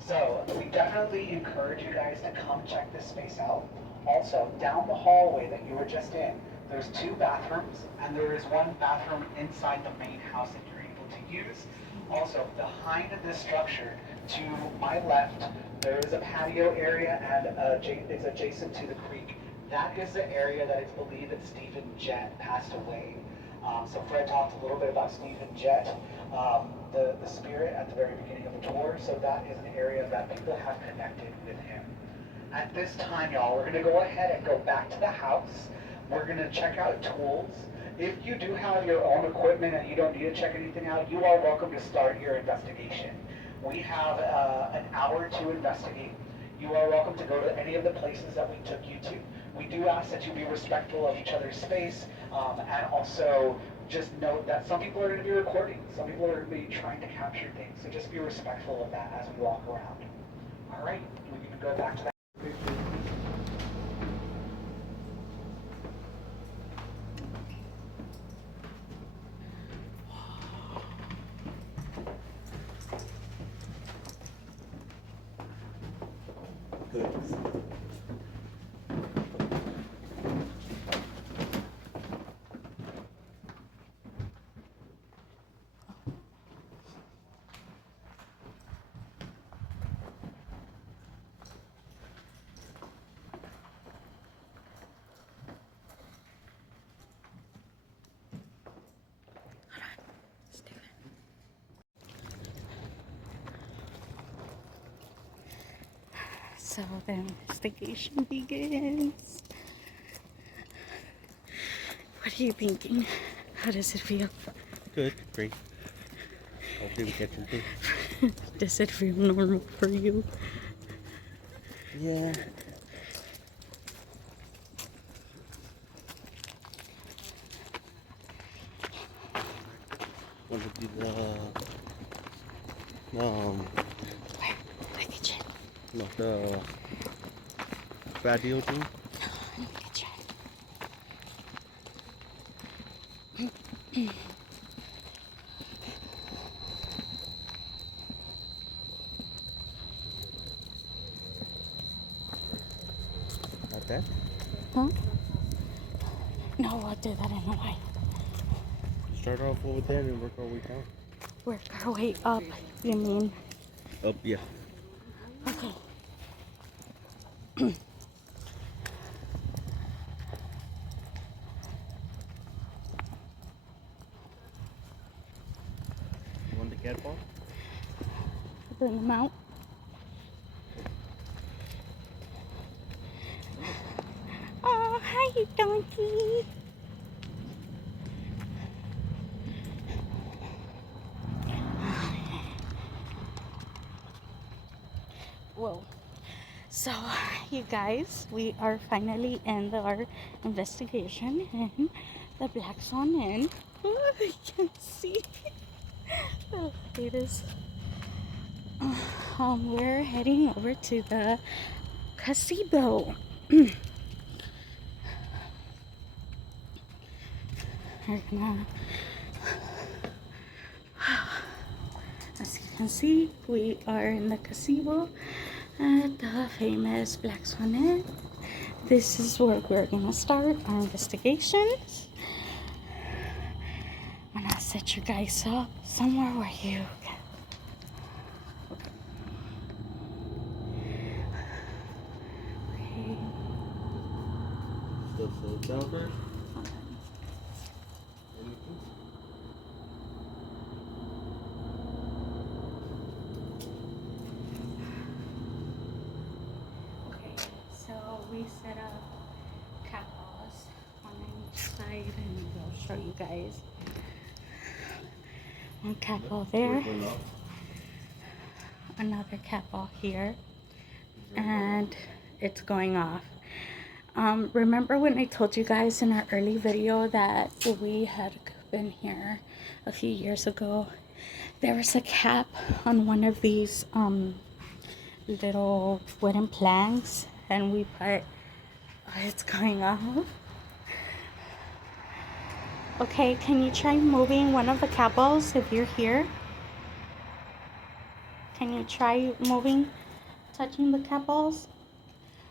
So we definitely encourage you guys to come check this space out. Also, down the hallway that you were just in, there's 2 bathrooms, and there is 1 bathroom inside the main house that you're able to use. Also, behind this structure, to my left, there is a patio area, and it's adjacent to the creek. That is the area that it's believed that Stephen Jett passed away. So Fred talked a little bit about Stephen Jett, the spirit at the very beginning of the tour. So that is an area that people have connected with him. At this time, y'all, we're going to go ahead and go back to the house. We're going to check out tools. If you do have your own equipment and you don't need to check anything out, you are welcome to start your investigation. We have an hour to investigate. You are welcome to go to any of the places that we took you to. We do ask that you be respectful of each other's space, and also just note that some people are going to be recording. Some people are going to be trying to capture things, so just be respectful of that as we walk around. All right, we can go back to that. Good. So the investigation begins. What are you thinking? How does it feel? Good. Great. Hopefully we catch something. Does it feel normal for you? Yeah. Want to do Where? The kitchen. no, the patio thing? In the kitchen. Not that? Huh? No, I'll do that in a while. Start off over there and work our way down. Work our way up, you mean? Up, yeah. Okay. You want the cat ball? Bring them out. Oh, hi, donkey. Whoa. So, you guys, we are finally in our investigation in the Black Swan Inn. Oh, I can see. Oh, it is. We're heading over to the gazebo. We're gonna, as you can see, we are in the gazebo at the famous Black Swan Inn. This is where we're gonna start our investigations. I'm gonna set you guys up somewhere where you can. So down first? Okay, so we set up cat balls on each side and I'll show you guys. One cat ball there, another cat ball here, and it's going off. Remember when I told you guys in our early video that we had been here a few years ago? There was a cap on one of these little wooden planks, and we put, oh, it's going off. Okay, can you try moving one of the cat balls if you're here? Can you try moving, touching the cat balls?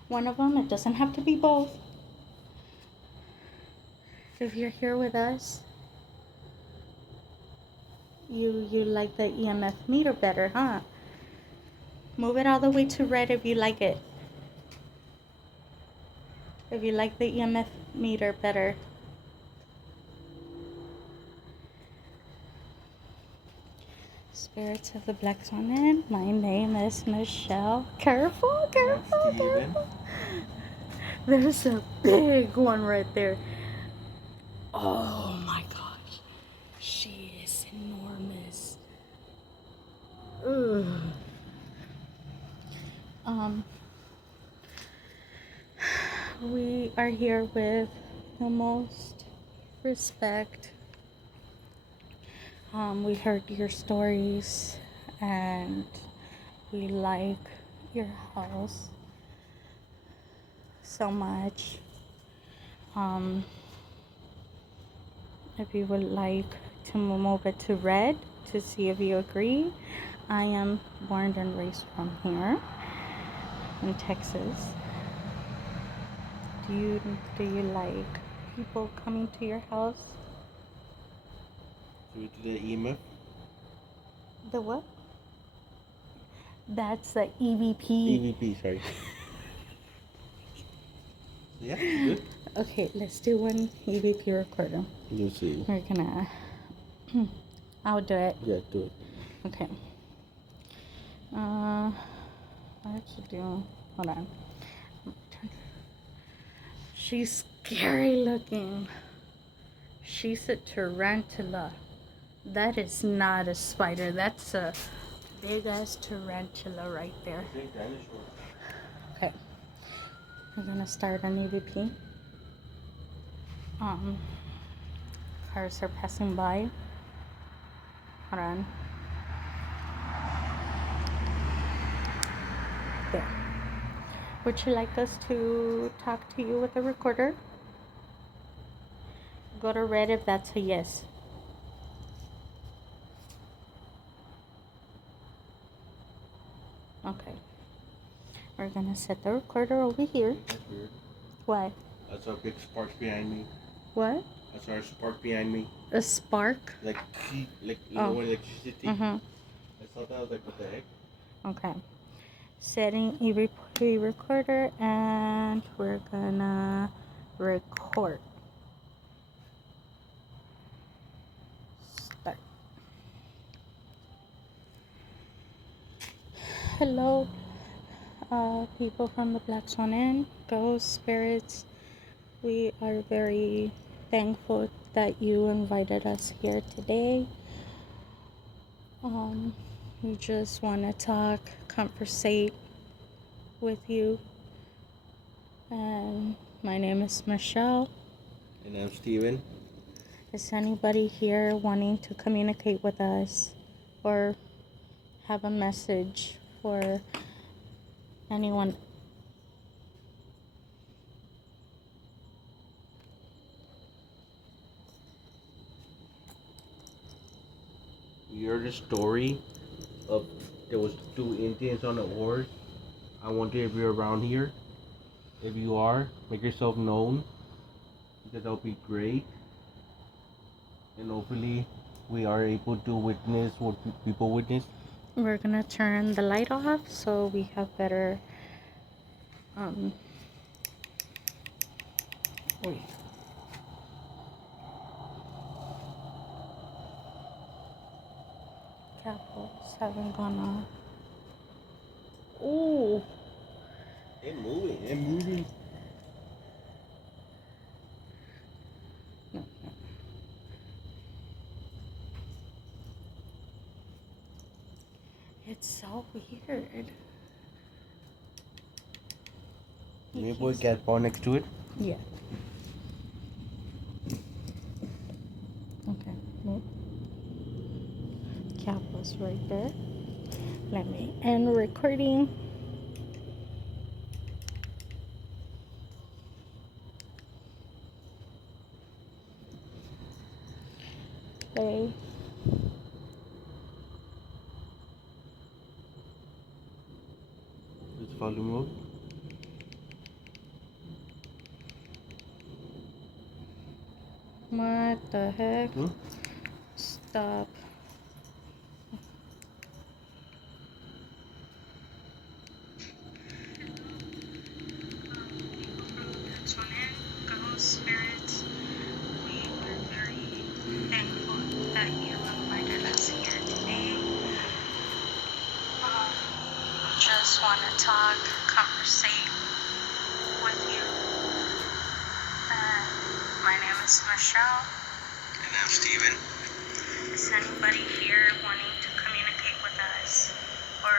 One of them, it doesn't have to be both. If you're here with us, you like the EMF meter better, huh? Move it all the way to red if you like it. If you like the EMF meter better. Spirits of the Black Swan Inn. My name is Michelle. Careful, careful, careful. There's a big one right there. Oh my gosh. She is enormous. Ugh. We are here with the most respect. We heard your stories and we like your house so much. If you would like to move it to red to see if you agree. I am born and raised from here in Texas. Do you like people coming to your house? So we do the EMF? The what? That's the EVP. EVP, sorry. Yeah, good. Okay, let's do one EVP recorder. Let's see. We're gonna. I'll do it. Yeah, do it. Okay. I have to do. Hold on. She's scary looking. She's a tarantula. That is not a spider. That's a big ass tarantula right there. Big dinosaur. Okay. We're gonna start an EVP. Cars are passing by. Hold on. There. Would you like us to talk to you with the recorder? Go to red if that's a yes. Okay. We're gonna set the recorder over here. That's weird. What? I saw a big spark behind me. What? I saw a spark behind me. A spark? Like, you Oh. know, when electricity. Mm-hmm. I saw that, I was like, what the heck? Okay. Setting EVP recorder, and we're gonna record. Start. Hello, people from the Black Swan Inn, ghost spirits. We are very thankful that you invited us here today. We just want to talk, conversate with you. And my name is Michelle. And I'm Steven. Is anybody here wanting to communicate with us or have a message for anyone? You heard the story of there was 2 Indians on a horse. I wonder if you're around here. If you are, make yourself known, because that'll be great. And hopefully we are able to witness what people witness. We're gonna turn the light off so we have better wait. Capitals haven't gone off. Ooh. They're moving, they're moving. No. It's so weird. Maybe we get bar next to it. Yeah. Okay. Nope. Cat was right there. Let me end recording. Play. It's volume mode. What the heck? Hmm? Stop. Ghost spirits, we are very thankful that you invited us here today. We just want to talk, conversate with you. My name is Michelle. And I'm Steven. Is anybody here wanting to communicate with us or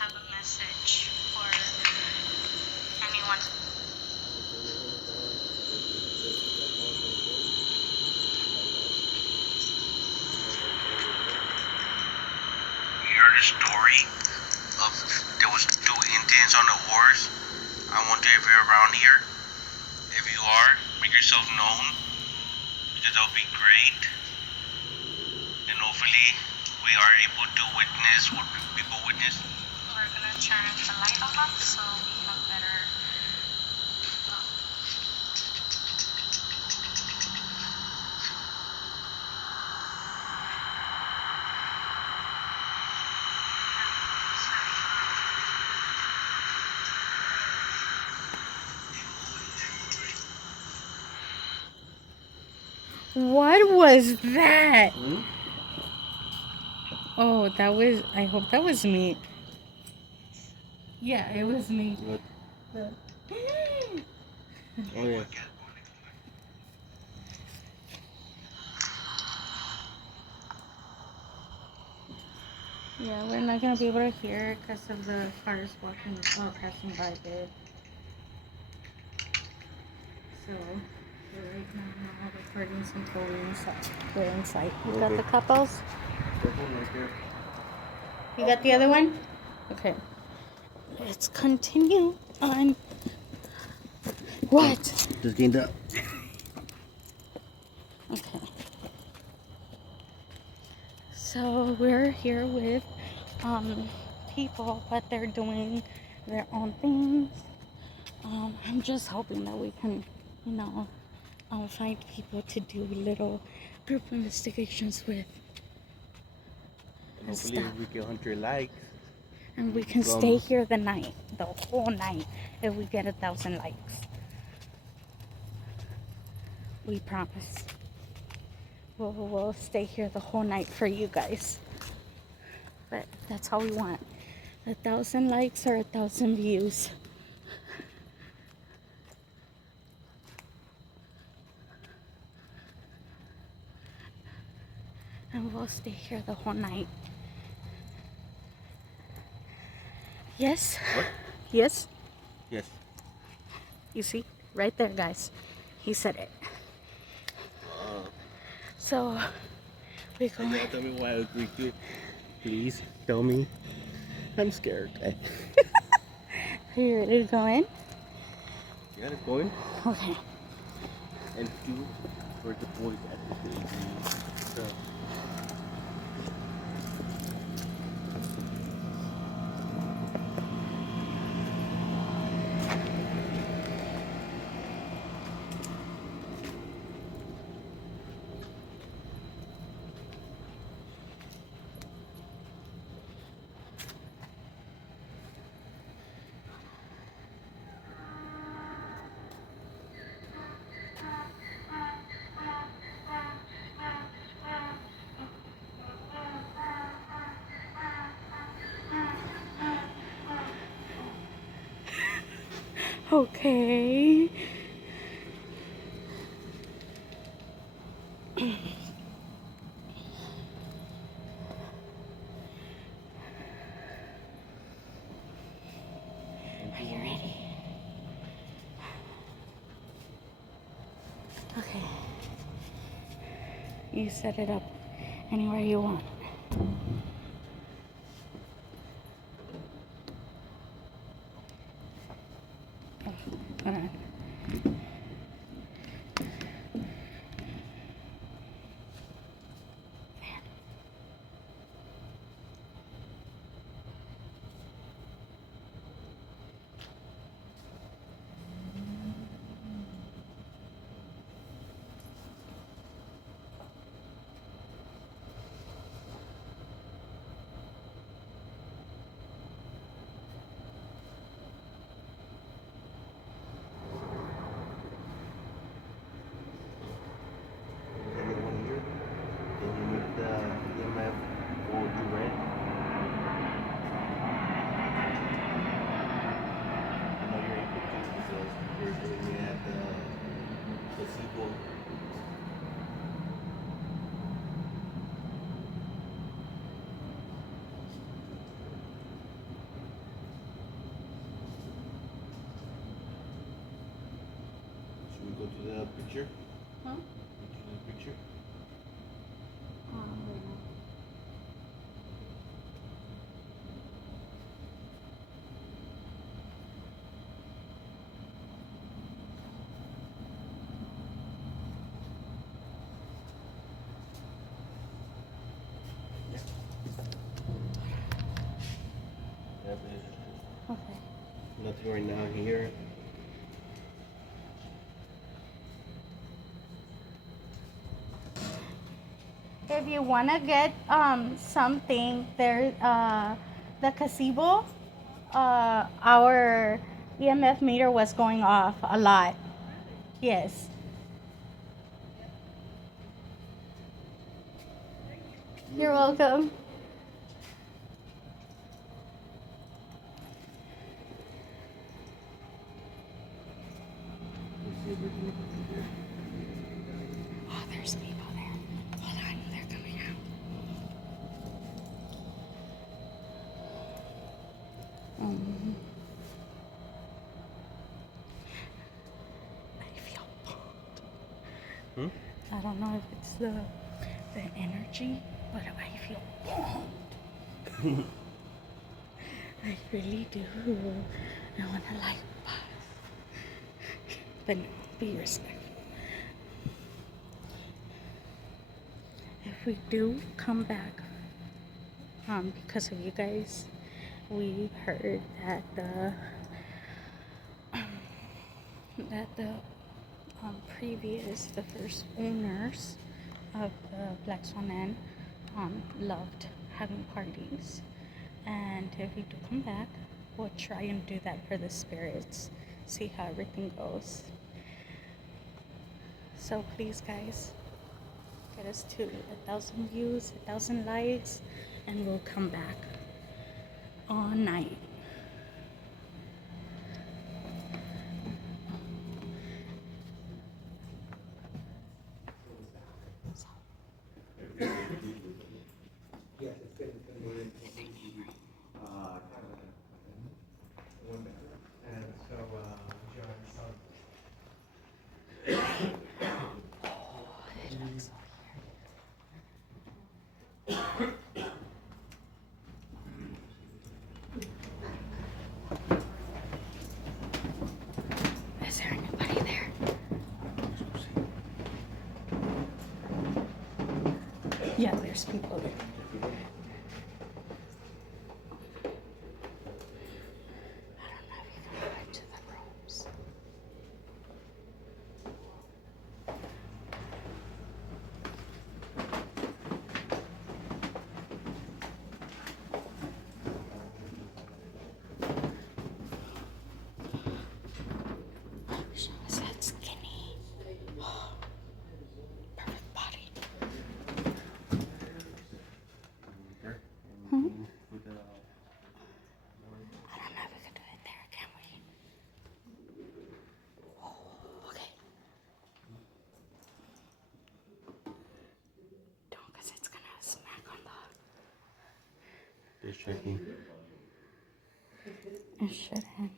have a message for anyone? You heard a story of there was two Indians on the horse. I wonder if you're around here. If you are, make yourself known because that'll be great. And hopefully we are able to witness what people witness. We're gonna turn the light off so we have better. What was that? Hmm? Oh, that was. I hope that was me. Yeah, it was me. What? The- Oh yeah. Yeah, we're not gonna be able to hear it because of the cars passing by there. So we're right now recording some we're inside. You got Okay. the couples? That one right there. You got the other one? Okay. Let's continue on. What? Just getting the. Okay. So we're here with people, but they're doing their own things. I'm just hoping that we can, find people to do little group investigations with and Hopefully stuff. we get 100 likes. And we can From- stay here the whole night, if we get 1,000 likes. We promise. We'll stay here the whole night for you guys. But that's all we want. 1,000 likes or 1,000 views. And we'll stay here the whole night. Yes? What? Yes? Yes. You see? Right there, guys. He said it. So, we're going. Y'all tell me why I agree to it. Please tell me. I'm scared. Are you ready to go in? You gotta go in Okay. and do for the boys at the stage. Okay. Are you ready? You set it up anywhere you want. Oh, hold on. Should we go to the picture? Huh? To the picture? Yeah, but Okay. nothing right now here. If you want to get something, there the gazebo, our EMF meter was going off a lot. Yes. You're welcome. Let's see if we can look up here. Oh, there's people there. Hold on, they're coming out. Um, I feel pumped. I don't know if it's the energy, but I feel pumped. I really do. I want to like buzz. But no, be respectful. If we do come back, because of you guys, we heard that the first owners of the Black Swan Inn loved having parties, and if we do come back, we'll try and do that for the spirits, see how everything goes. So please, guys, get us to 1,000 views, 1,000 likes, and we'll come back all night. Yes, it's good. And so, John, Is there anybody there? Yeah, there's people there. I don't know if you can go into the rooms. She was that skinny. Perfect body. Hmm? I don't know if we can do it there, can we? Oh, okay. Don't, because it's gonna smack on Just checking. the. It shouldn't.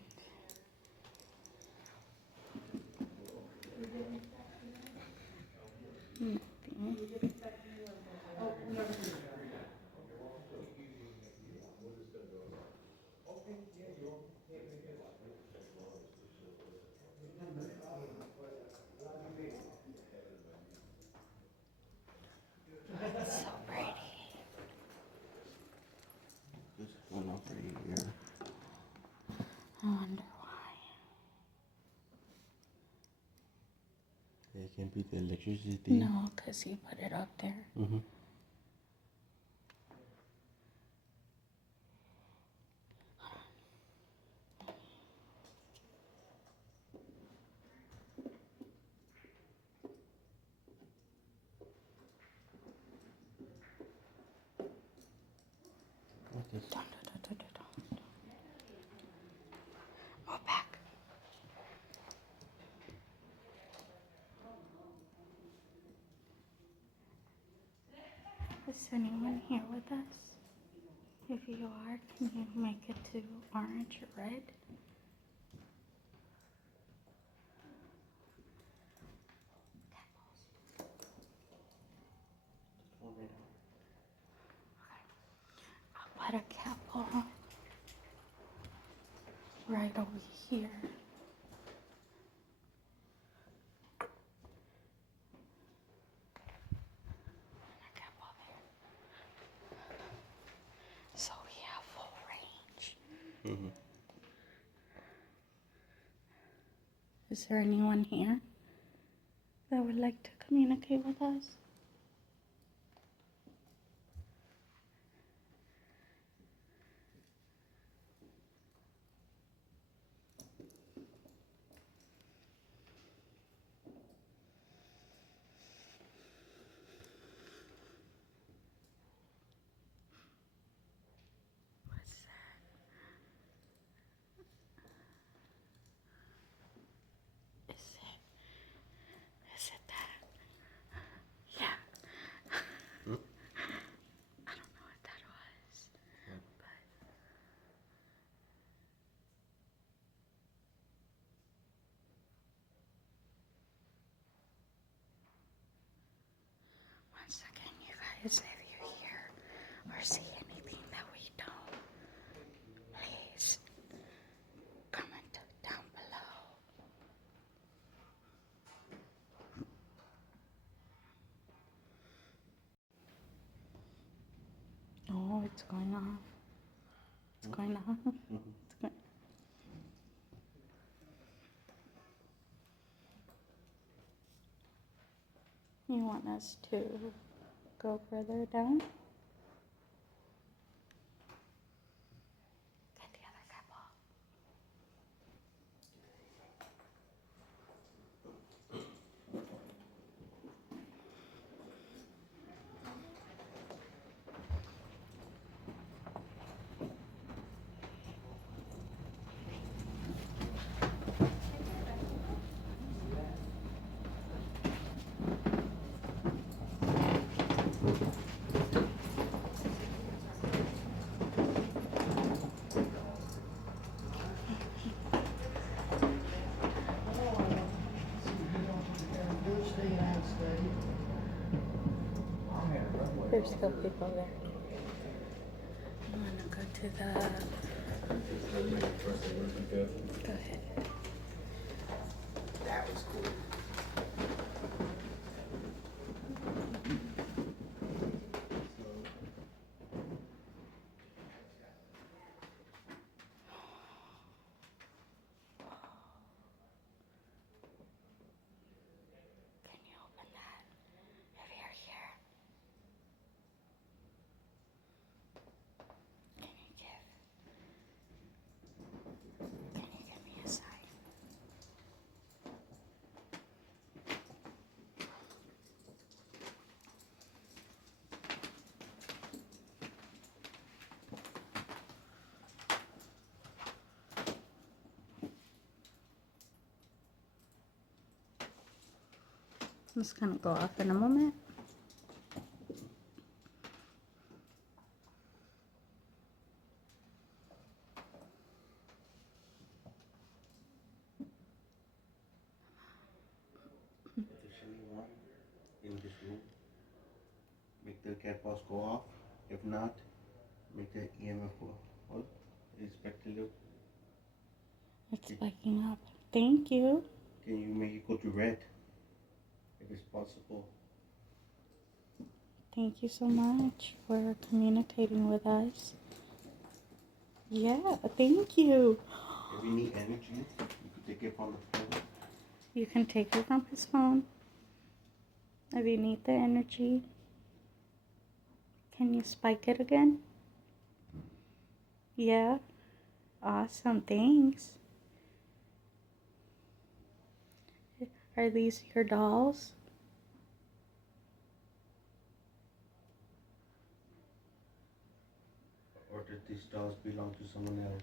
Nothing. This one over here. I wonder why. It can be the electricity. No, because you put it up there. Mm-hmm. What is Don't. Move back. Is anyone here with us? If you are, can you make it to orange or red? one right I'll put a cat ball right over here. And a cat ball there. So we have full range. now? Mm-hmm. Is there anyone here that would like to communicate with us? What's that? Is it that? Yeah. Hmm? I don't know what that was. But once again, you guys, if you hear or see anything that we don't, please comment down below. Oh, it's going off. It's going off. It's going. You want us to go further down? Get the other cat ball. There's still people there. I'm gonna go to the. Go ahead. That was cool. Can you open that if you're here? Can you give me a sign? I'm just gonna go off in a moment. If there's anyone in this room, make the cat balls go off. If not, make the EMF go on. Expect to look. It's spiking up. Thank you. Can you make it go to red? If it's possible. Thank you so much for communicating with us. Yeah, thank you. If you need energy, you can take it from the phone. You can take it from his phone. If you need the energy, can you spike it again? Yeah. Awesome. Thanks. Are these your dolls? Or did these dolls belong to someone else?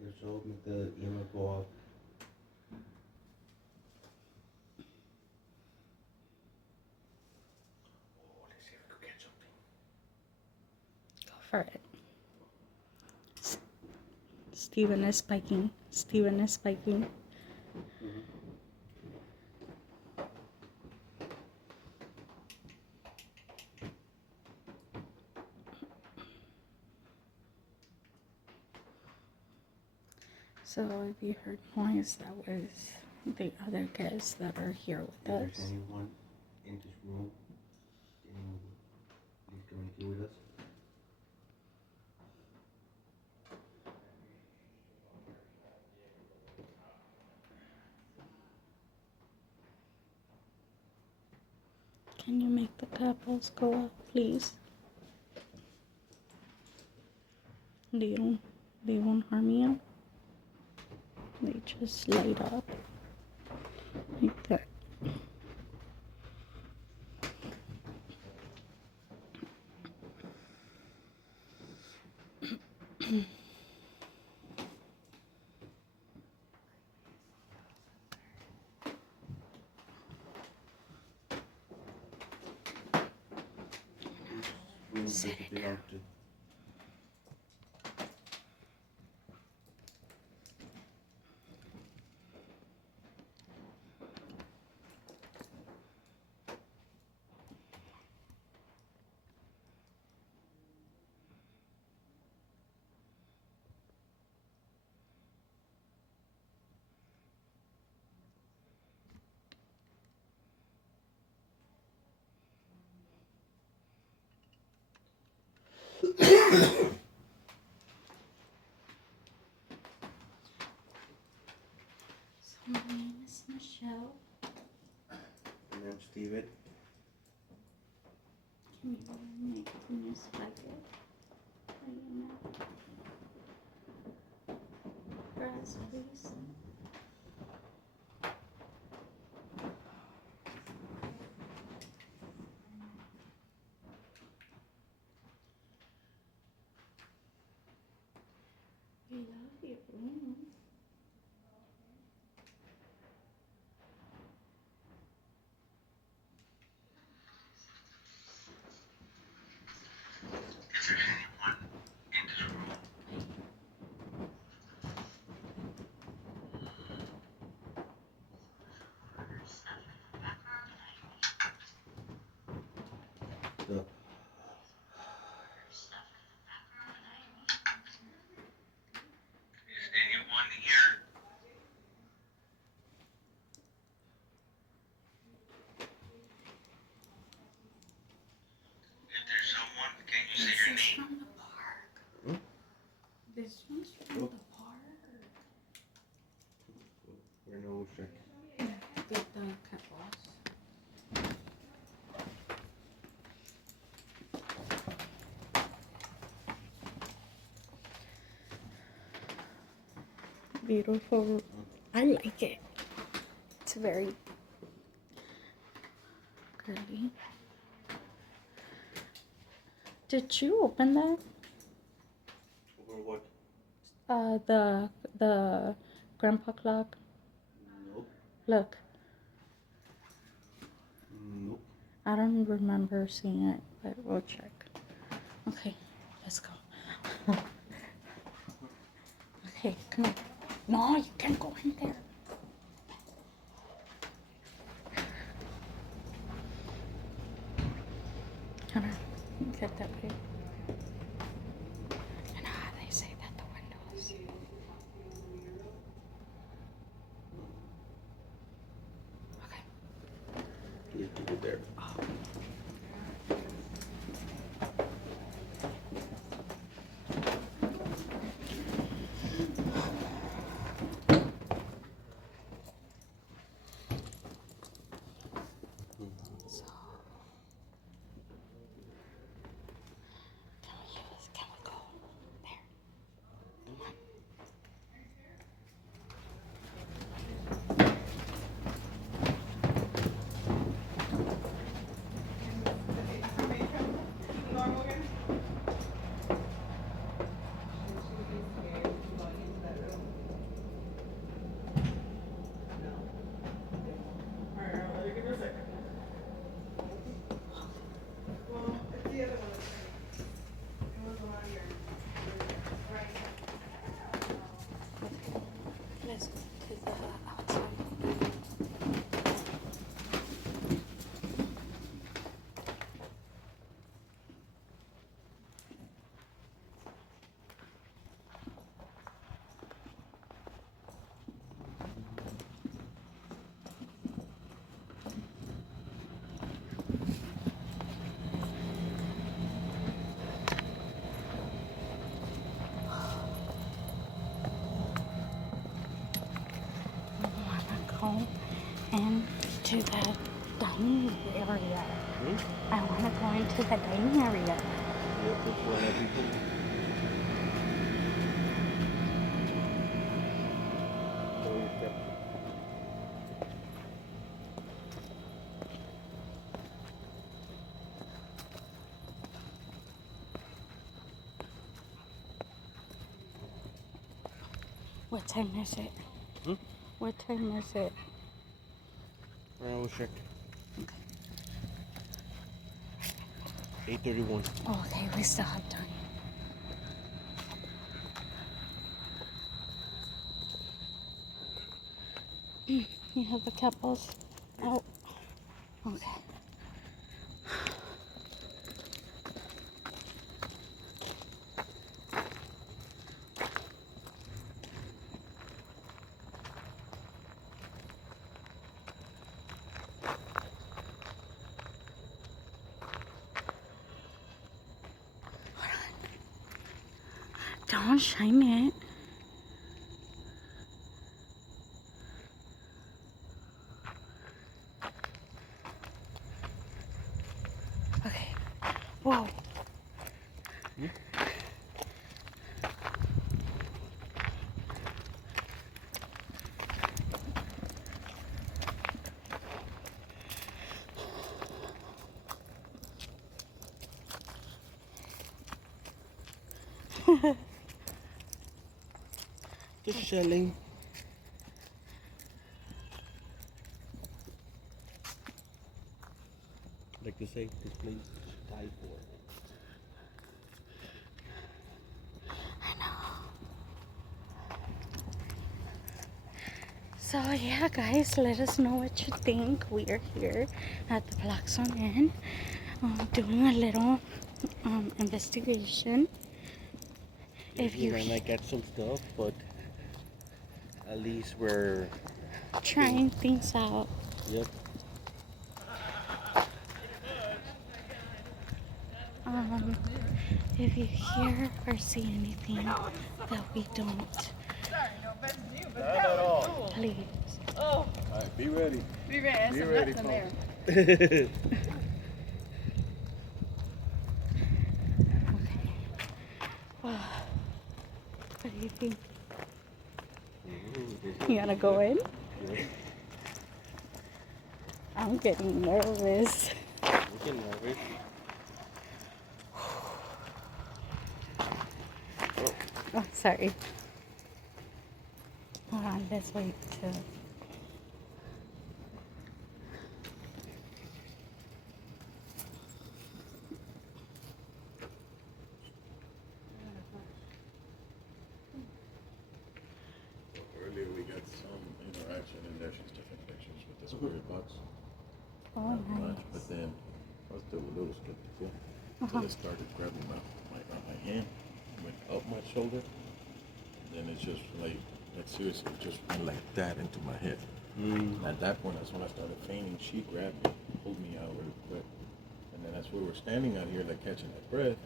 If so, make the email go up. Oh, let's see if we can get something. Go for it. Steven is spiking. Steven is spiking. So if you heard noise, that was the other guests that are here with If there's us. anyone in this room, please communicate with us. Can you make the couples go up, please? They won't harm you. They just light up like that. Room does it belong to? So my name is Michelle. And I'm Steven. Can you spike it? Grass, please. We love your room. Is there anyone in this room? The Is anyone here? If there's someone, can you say your This is name? from the park. This one's from the park. we're no check. Get the cat balls. Beautiful. I like it. It's very girly. Did you open that? Over what? The grandpa clock. Nope. Look, Nope. I don't remember seeing it, but we'll check. Okay, let's go. Okay, come on. No, you can't go in there. Come on, get that way. You know how they say that the windows. Okay. You keep it there. dining area. I want to go into the dining area. Yep, that's what people. What time is it? Hmm? What time is it? I will check. 8:31. Oh, okay, we still have time. You have the couples out. Okay. Don't shine it. Okay. Whoa. Just chilling. Like to say, this place died for. So yeah, guys, let us know what you think. We are here at the Black Swan Inn, doing a little investigation. If We you might not get some stuff, but at least we're trying things out, yep. if you hear or see anything that we don't, Not at all. please. All right, be ready. Be ready. Be Some ready, nuts in folks. there. What do you think? You wanna go in? Yep. I'm getting nervous. We can nervous. Oh, sorry. Hold on, let's wait till. Earlier we got some interaction and there's just different pictures with the spirit box. Oh, Not much, nice. but then I was still a little skeptical until it started grabbing my hand, went up my shoulder, and then it's just like seriously, it just went like that into my head. And at that point, that's when I started fainting. She grabbed me, pulled me out really quick, and then as we were standing out here, like catching our breath,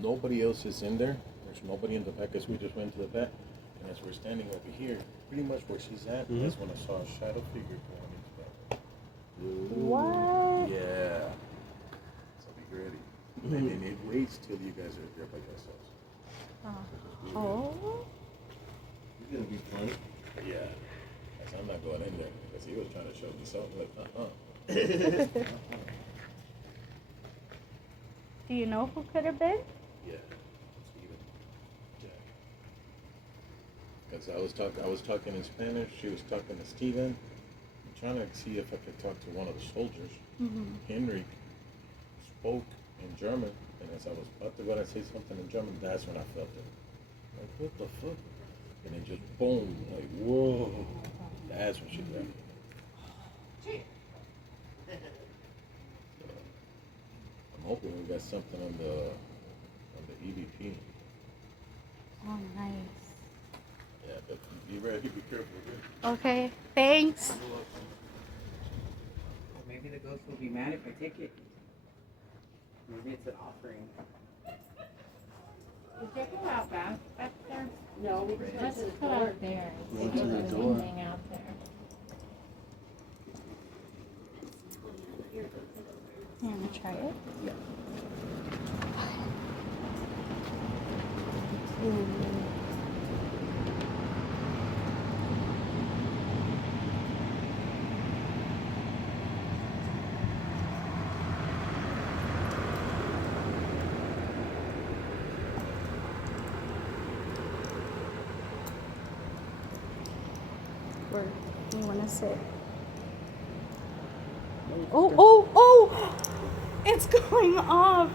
nobody else is in there. There's nobody in the back as we just went to the back. And as we're standing over here, pretty much where she's at, that's when I saw a shadow figure going into that. What? Yeah. So be ready. And then it waits till you guys are there by yourselves. Oh. It's gonna be fun. Yeah. As I'm not going in there because he was trying to show me something like, Do you know who could have been? Yeah. Steven. Jack. Because I was talking in Spanish, she was talking to Steven. I'm trying to see if I could talk to one of the soldiers. Henry spoke in German, and as I was about to go and say something in German, that's when I felt it. Like, what the fuck? And then just boom, like, whoa. That's when she grabbed me. So, I'm hoping we got something on the EVP. Oh, nice. Yeah, but be ready, be careful, okay? Okay, thanks. Maybe the ghost will be mad if I take it. Maybe it's an offering. Did you go out back there? No, we just Let's go out there. Go to the There's door. anything out there. want to try it? Yeah. Ooh. Where you want to sit? Oh! It's going off.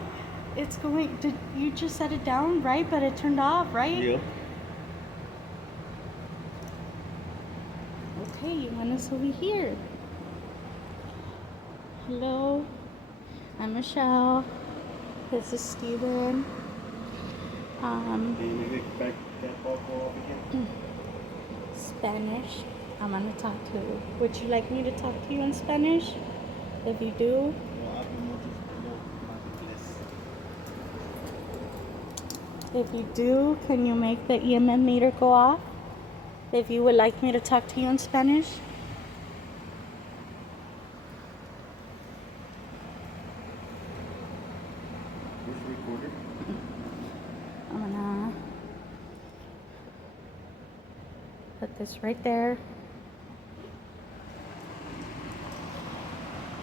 It's going. Did you just set it down, right? But it turned off, right? Yeah. Okay, you want us over here? Hello, I'm Michelle. This is Steven. Can you make it back that ball go off again? Spanish. I'm gonna talk to you. Would you like me to talk to you in Spanish? If you do, No, hablo más inglés. if you do, can you make the EMM meter go off? If you would like me to talk to you in Spanish. Where's the recorder? I'm gonna put this right there.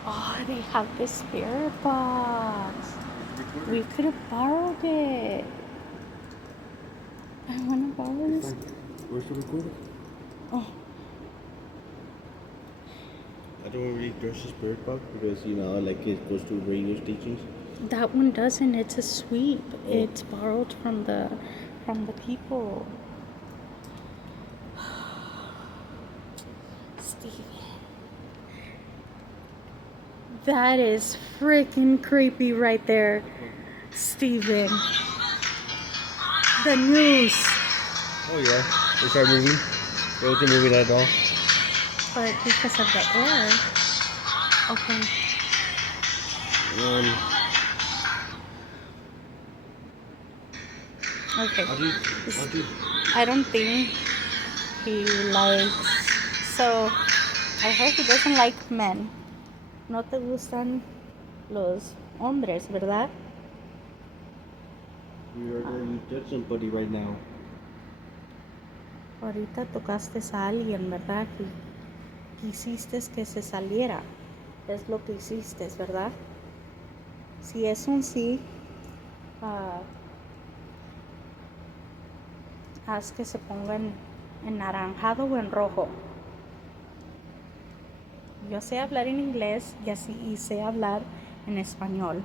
Oh, they have this spirit box. We could have borrowed it. I want to borrow this. Where's the recorder? Oh, I don't really trust the spirit box because like it goes to radio stations. that one doesn't. It's a sweep. Oh. It's borrowed from the people. Steven. That is freaking creepy right there. Steven. The news. Oh yeah. They start moving. They wasn't moving at all. But because of the air. Okay. Okay. How do you I don't think he likes. So, I heard he doesn't like men. No te gustan los hombres, ¿verdad? We are going to touch somebody right now. Ahorita tocaste a alguien, ¿verdad? Que quisiste que se saliera. Es lo que hiciste, ¿verdad? Si es un sí, haz que se ponga en naranjado o en rojo. Yo sé hablar en inglés y sé hablar en español.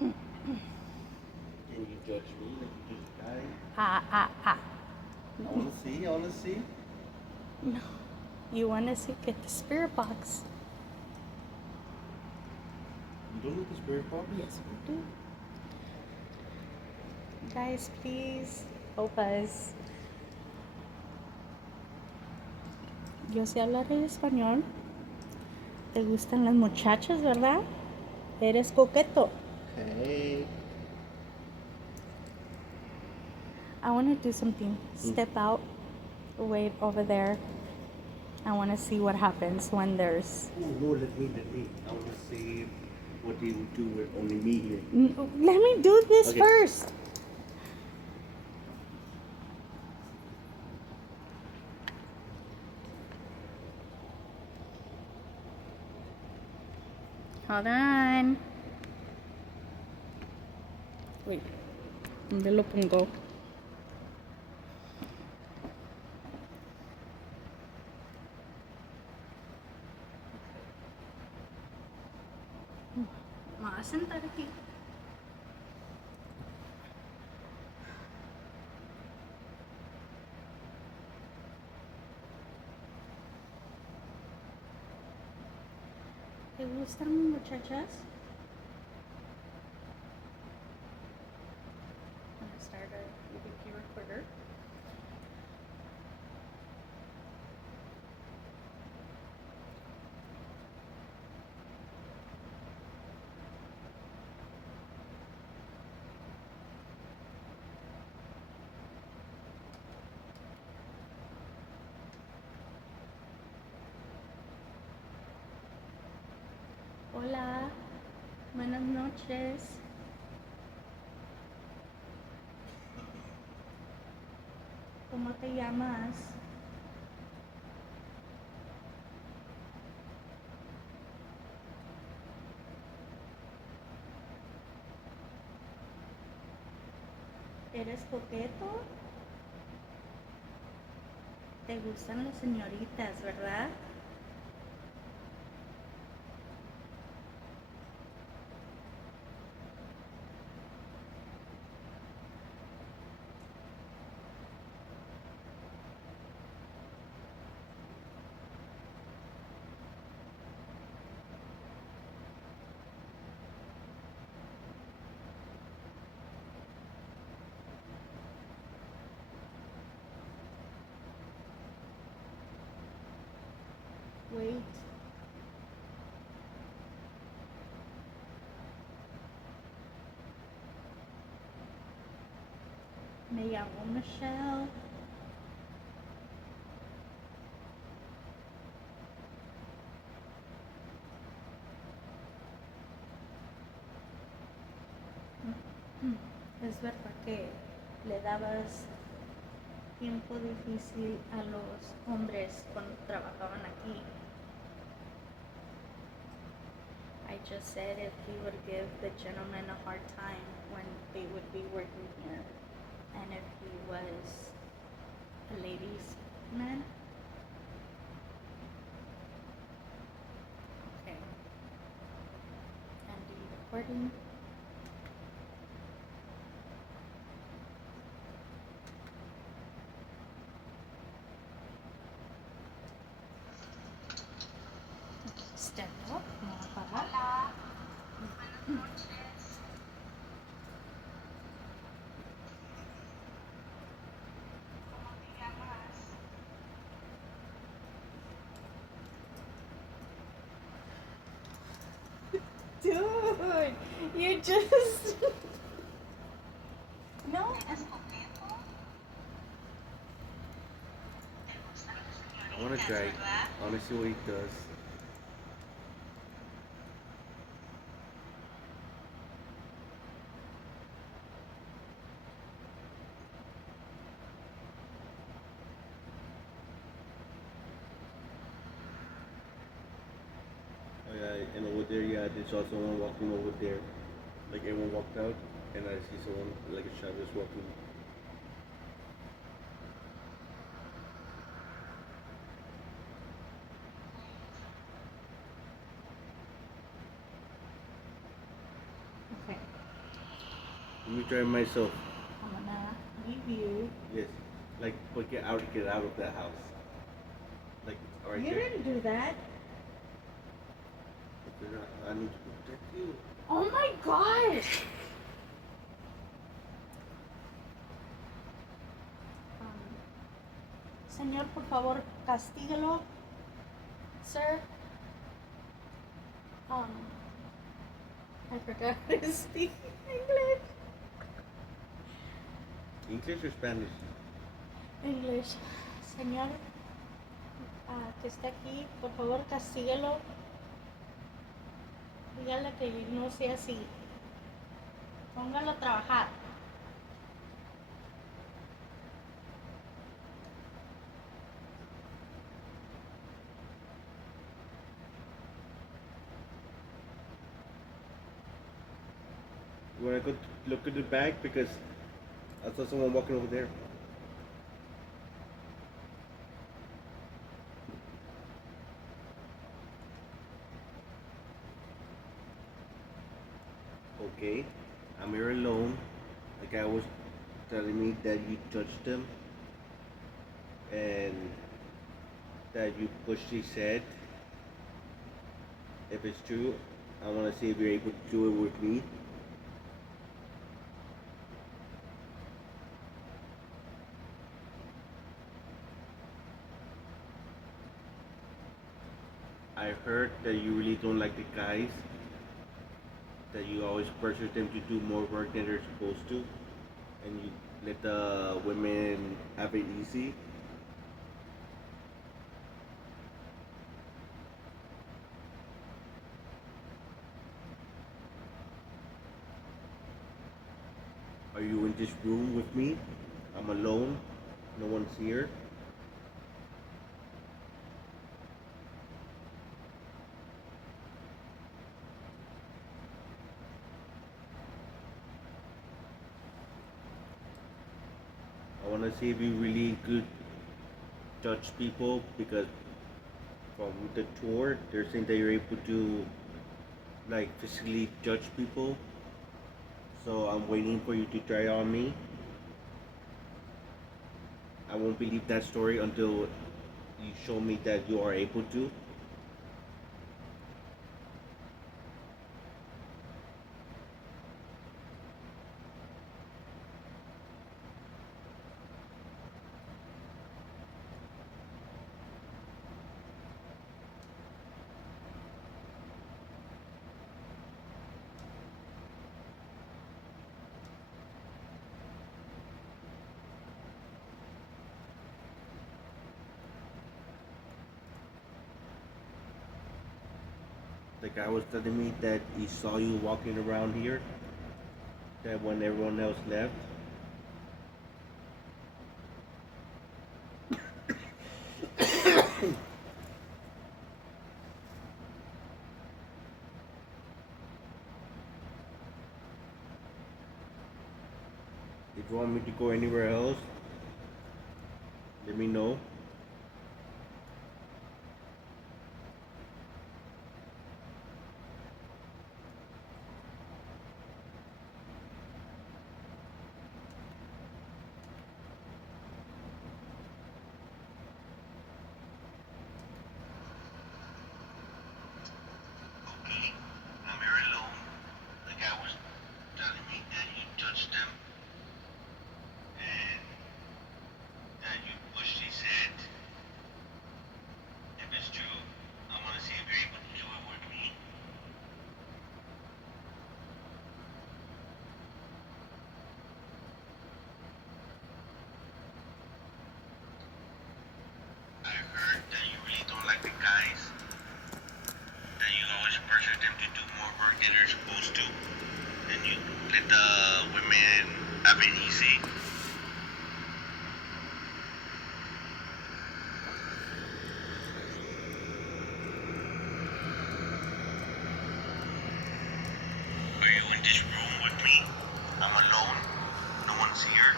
Can you judge me like you just died? Ah. I wanna see. No. You want to see, get the spirit box. You don't know the spirit box? Yes, we do. Guys, please help us. Yo sé hablar en español. Te gustan las muchachas, ¿verdad? Eres coqueto. Hey. I want to do something. Step out, wait over there. I want to see what happens when there's... No, let me. I wanna see what they would do with only me here. Let me do this Okay. first. Hold on. Wait. ¿Dónde lo pongo? Me voy a sentar aquí. ¿Te gustan muchachas? I'm gonna start a EVP recorder. Hola, buenas noches. ¿Cómo te llamas? ¿Eres coqueto? ¿Te gustan las señoritas, verdad? Wait. Me llamo Michelle. Es verdad que le dabas tiempo difícil a los hombres cuando trabajaban aquí. I just said if he would give the gentleman a hard time when they would be working here, and if he was a ladies' man. Okay. And the recording. Stand up, mga para. Dude, you just no. I want to try. I want to see what he does. Oh yeah, and over there, yeah, there's also someone walking over there. Like everyone walked out, and I see someone like a shop just walking. Okay, Let me try myself. I'm gonna leave you. Yes, like but get out of that house. Like right You there. didn't do that. I need to protect you. Oh my gosh. Señor, por favor, castíguelo. Sir. I forgot to speak English. English or Spanish? English. Señor, que está aquí, por favor, castíguelo. Dígale que no sea así. Póngalo a trabajar. You wanna go look at the back because I saw someone walking over there. Okay, I'm here alone. The guy was telling me that you touched him and that you pushed his head. If it's true, I want to see if you're able to do it with me. I heard that you really don't like the guys, that you always pressure them to do more work than they're supposed to, and you let the women have it easy. in this room with me. I'm alone. No one's here. I want to see if you really could judge people because from the tour, they're saying that you're able to like physically judge people. So I'm waiting for you to try on me. I won't believe that story until you show me that you are able to. The guy was telling me that he saw you walking around here, that when everyone else left. If you want me to go anywhere else, let me know. Okay, I'm here alone. The guy was telling me that you touched him and that you pushed his head. If it's true, I want to see if you're able to do it with me. I heard that you really don't like the guys, that you always pressure them to do more work than they're supposed to, and you let the women have it easy. Are you in this room with me? I'm alone. No one's here.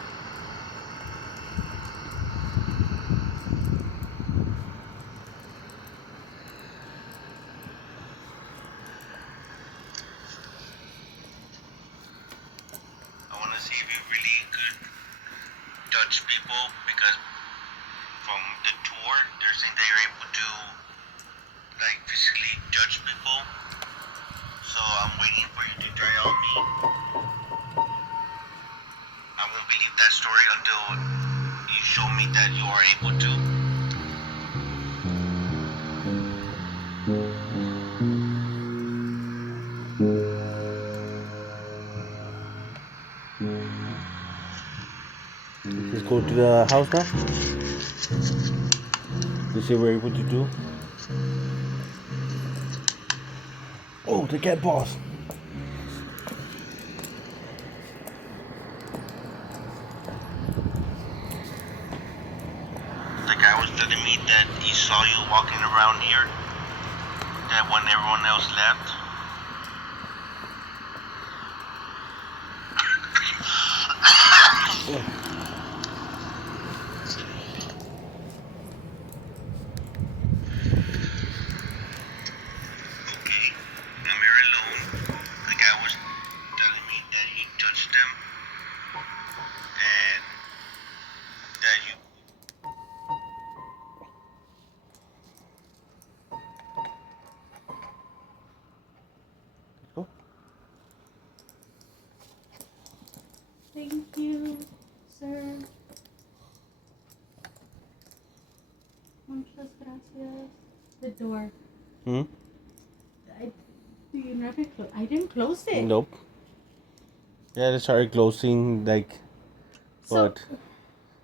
I want to see if you really could judge people because from the tour, they're saying that you're able to like physically judge people. So I'm waiting for you to try on me. I won't believe that story until you show me that you are able to. Let's go to the house now. Let's see what we're able to do. Oh, the cat boss. The guy was telling me that he saw you walking around here, that when everyone else left. Okay, I'm here alone. The guy was telling me that he touched him and that you. Oh. Thank you, sir. Muchas gracias. The door. Hmm? Do you never close? I didn't close it. Nope. Yeah, they started closing like, So, but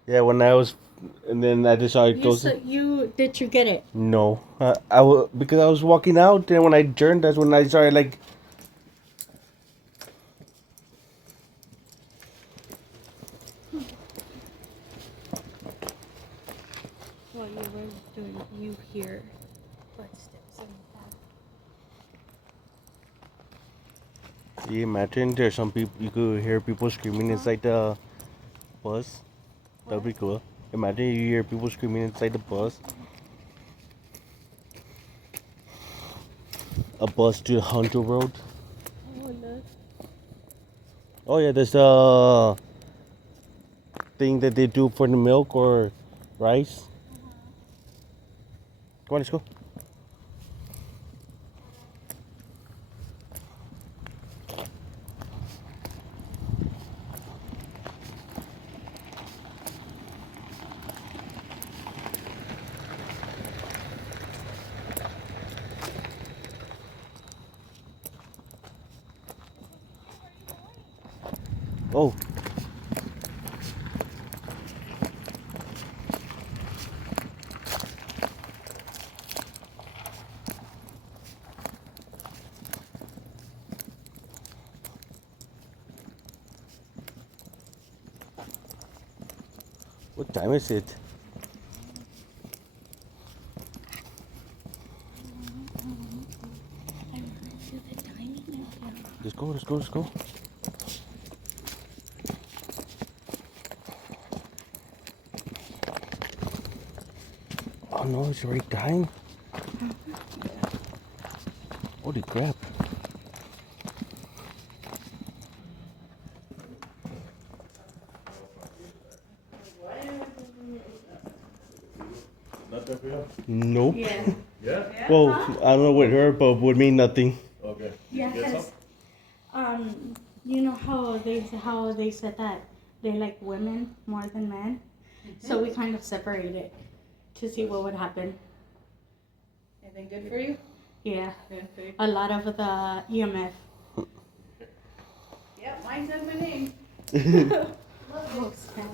yeah, when I was, and then I decided closing. Did you get it? No, because I was walking out. Then when I turned, that's when I started like. while you were doing, you hear footsteps in the back. You imagine there's some people, you could hear people screaming inside the bus. That'd be cool. Imagine you hear people screaming inside the bus. A bus to Hunter Road. Oh, look. Oh yeah, there's the thing that they do for the milk or rice. Come on, let's go. Oh. What time is it? I want to do the dining area. Let's go, let's go, let's go. Oh no, it's already dying. Holy crap. Not that real? Nope. Yeah. Yeah? Well, I don't know with her, but would mean nothing. Okay. Yeah, Get some? 'cause, you know how they said that they like women more than men, so we kind of separated to see what would happen. Anything good for you? Yeah, Good food. a lot of the EMF. Yep, mine says my name. Oh, snap.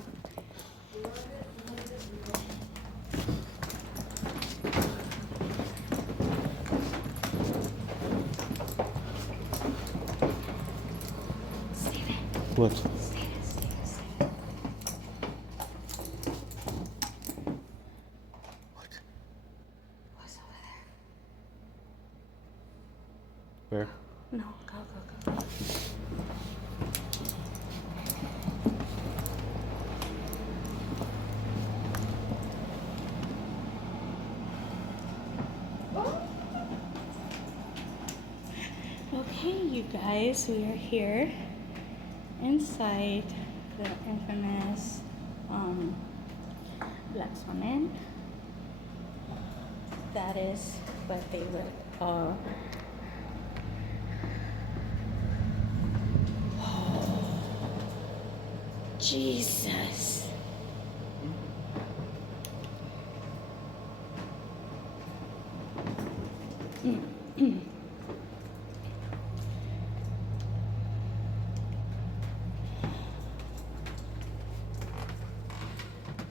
What? What's over Where? there? No, go. Okay, you guys, we are here inside the infamous Black Swan Inn. That is what they would call Jesus.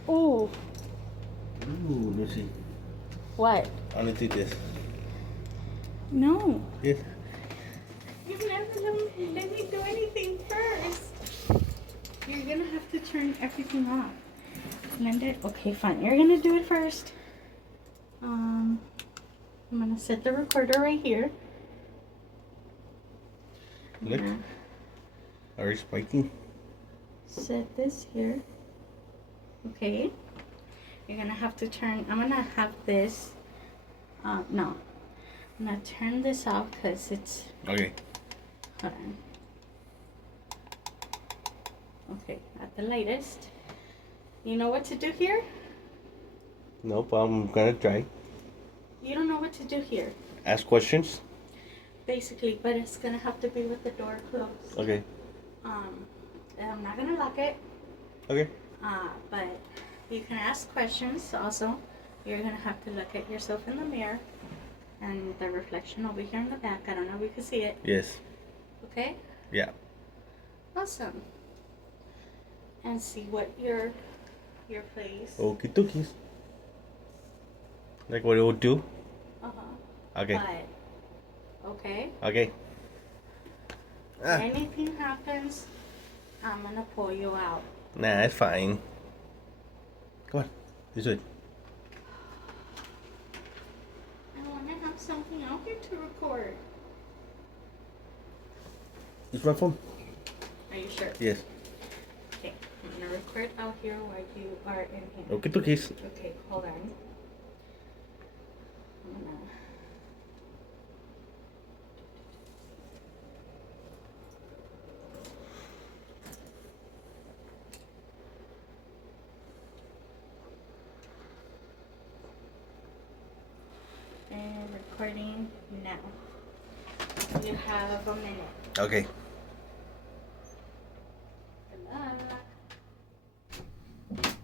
Oh, Ooh, let's see. what? I want to do this. No. Yes. You've never let me do anything first. You're gonna have to turn everything off. Linda, okay, fine. You're gonna do it first. I'm gonna set the recorder right here. Look. Yeah. Are you spiking? Set this here. Okay. You're gonna have to turn. I'm gonna have this. No. I'm gonna turn this off because it's. Okay. Hold on. Okay, at the latest. You know what to do here? Nope, I'm gonna try. You don't know what to do here, Ask questions. basically, but it's gonna have to be with the door closed. Okay. And I'm not gonna lock it. Okay. But you can ask questions also. You're gonna have to look at yourself in the mirror and the reflection over here in the back. I don't know if we can see it. Yes. Okay? Yeah. Awesome. And see what your place. Okie dokies. Like what it would do? Uh-huh. Okay. But, okay? Okay. If anything happens, I'm gonna pull you out. Nah, it's fine. Come on. This way. something out here to record. It's my phone. Are you sure? Yes. Okay, I'm gonna record out here while you are in here. Okay, cookies. Okay, hold on. I'm gonna... And recording now. You have a minute. Okay. Good luck. Just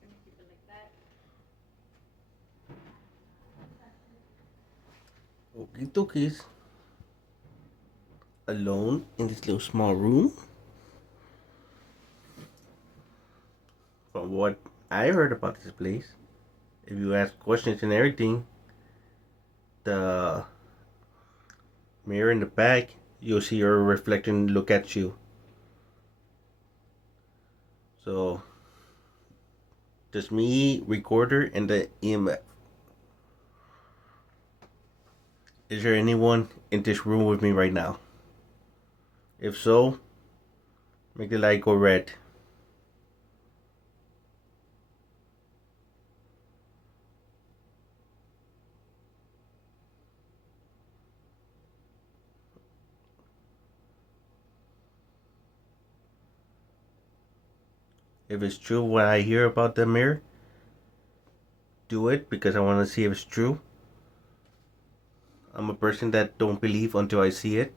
gonna keep it like that. Okay, cookies. Alone in this little small room. From what I heard about this place, if you ask questions and everything, the mirror in the back, you'll see your reflection look at you. So, just me, recorder, and the EMF. Is there anyone in this room with me right now? If so, make the light go red. If it's true what I hear about the mirror, do it because I want to see if it's true. I'm a person that don't believe until I see it.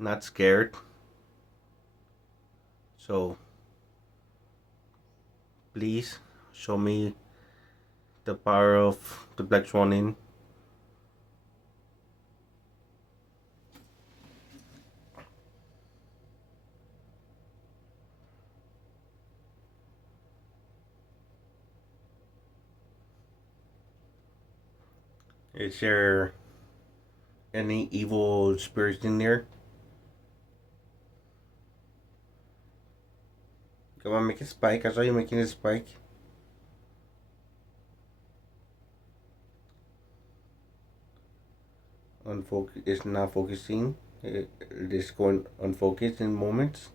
Not scared. So, please show me the power of the Black Swan Inn. Is there any evil spirits in there? Come on, make a spike. I saw you making a spike. Unfocus. It's not focusing. It is going unfocused in moments.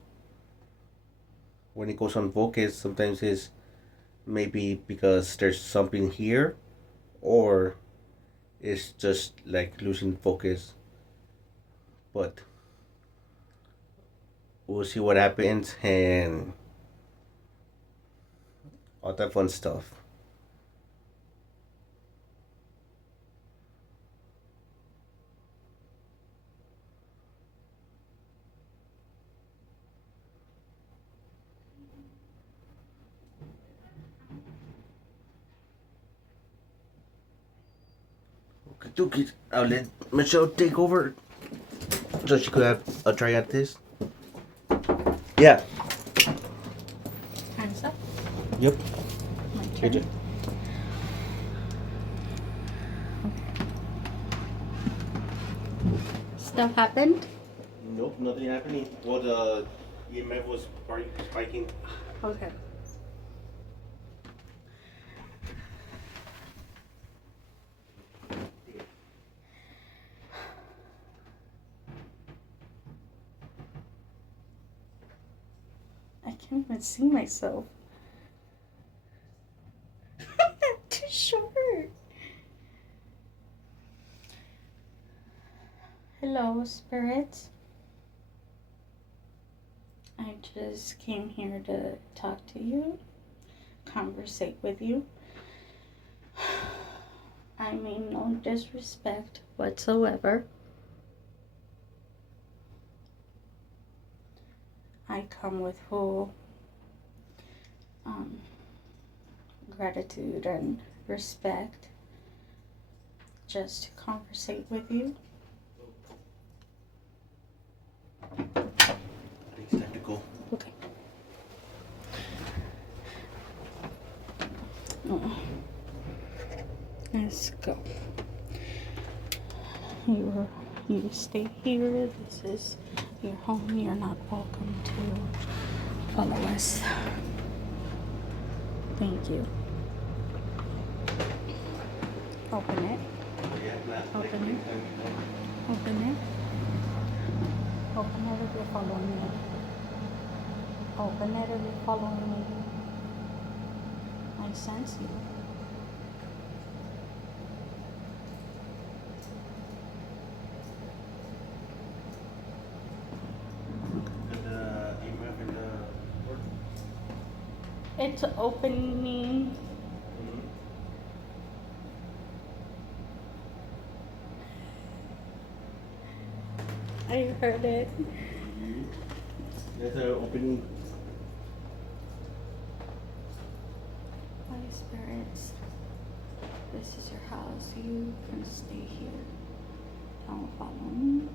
When it goes unfocused, sometimes it's maybe because there's something here, or it's just like losing focus. But we'll see what happens and all that fun stuff. Okay, okay. I'll let Michelle take over so she could have a try at this. Yeah. Hands up. Yep. My Good. turn. Stuff happened? Nope, nothing happening. Well, the EMF was spiking. Okay. I can't even see myself. Too short. Hello, spirits. I just came here to talk to you, conversate with you. I mean no disrespect whatsoever. I come with full gratitude and respect just to conversate with you. It's time to go. Okay. Oh. Let's go. You stay here. This is your home. You're not welcome to follow us. Thank you. Open it. Open it. Open it. Open it if you're following me. Open it if you're following me. I sense you. It's opening. I heard it. There's an opening. Holy spirits, this is your house. You can stay here. Don't follow me.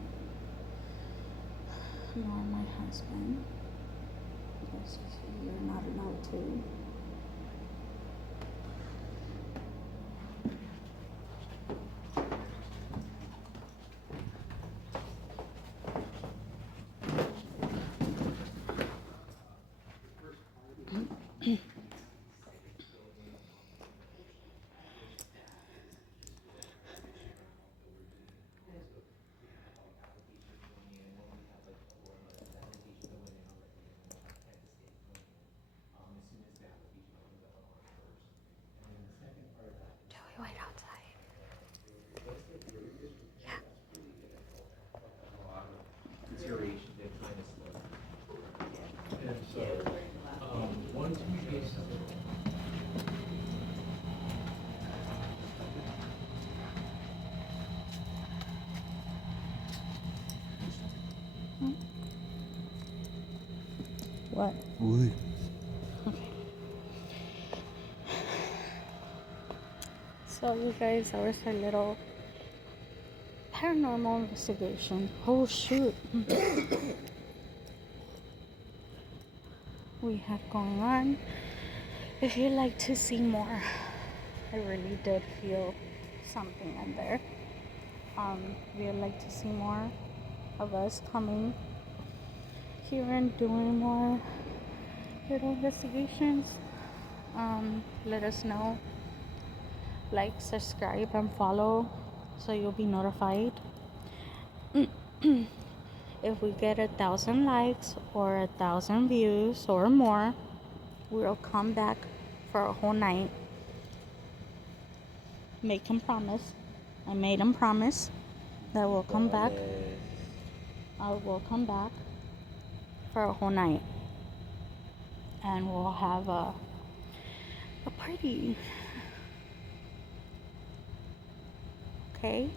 Nor my husband. Yes, you're not allowed to. Do we wait outside? Yeah. What? Okay. So you guys, that was a little paranormal investigation. Oh shoot. We have going on. If you'd like to see more, I really did feel something in there. If you'd like to see more of us coming here and doing more little investigations, let us know. Like, subscribe, and follow so you'll be notified. If we get 1,000 likes or 1,000 views or more, we'll come back for a whole night. Make him promise. I made him promise that we'll come back. I will come back for a whole night. And we'll have a party. Okay?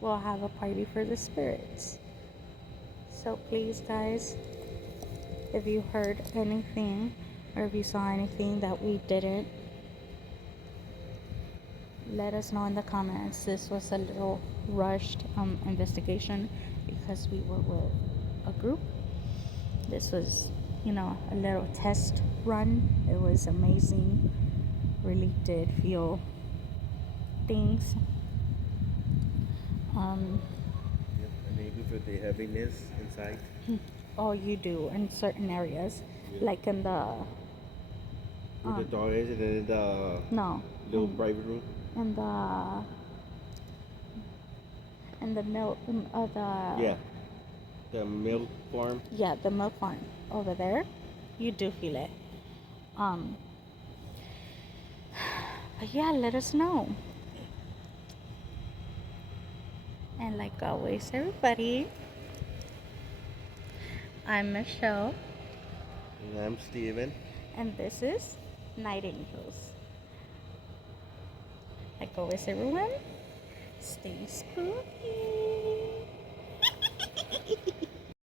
We'll have a party for the spirits. So please, guys, if you heard anything or if you saw anything that we didn't, let us know in the comments. This was a little rushed investigation because we were with a group. This was, a little test run. It was amazing. Really did feel things. Maybe for the heaviness inside. Oh, you do in certain areas, like in the. Where the dog is, and then in the No. little private room. In the milk, Yeah. The milk farm. Yeah, the milk farm over there. You do feel it. But yeah, let us know. And like always, everybody, I'm Michelle. And I'm Steven. And this is Night Angels. Like always, everyone, stay spooky.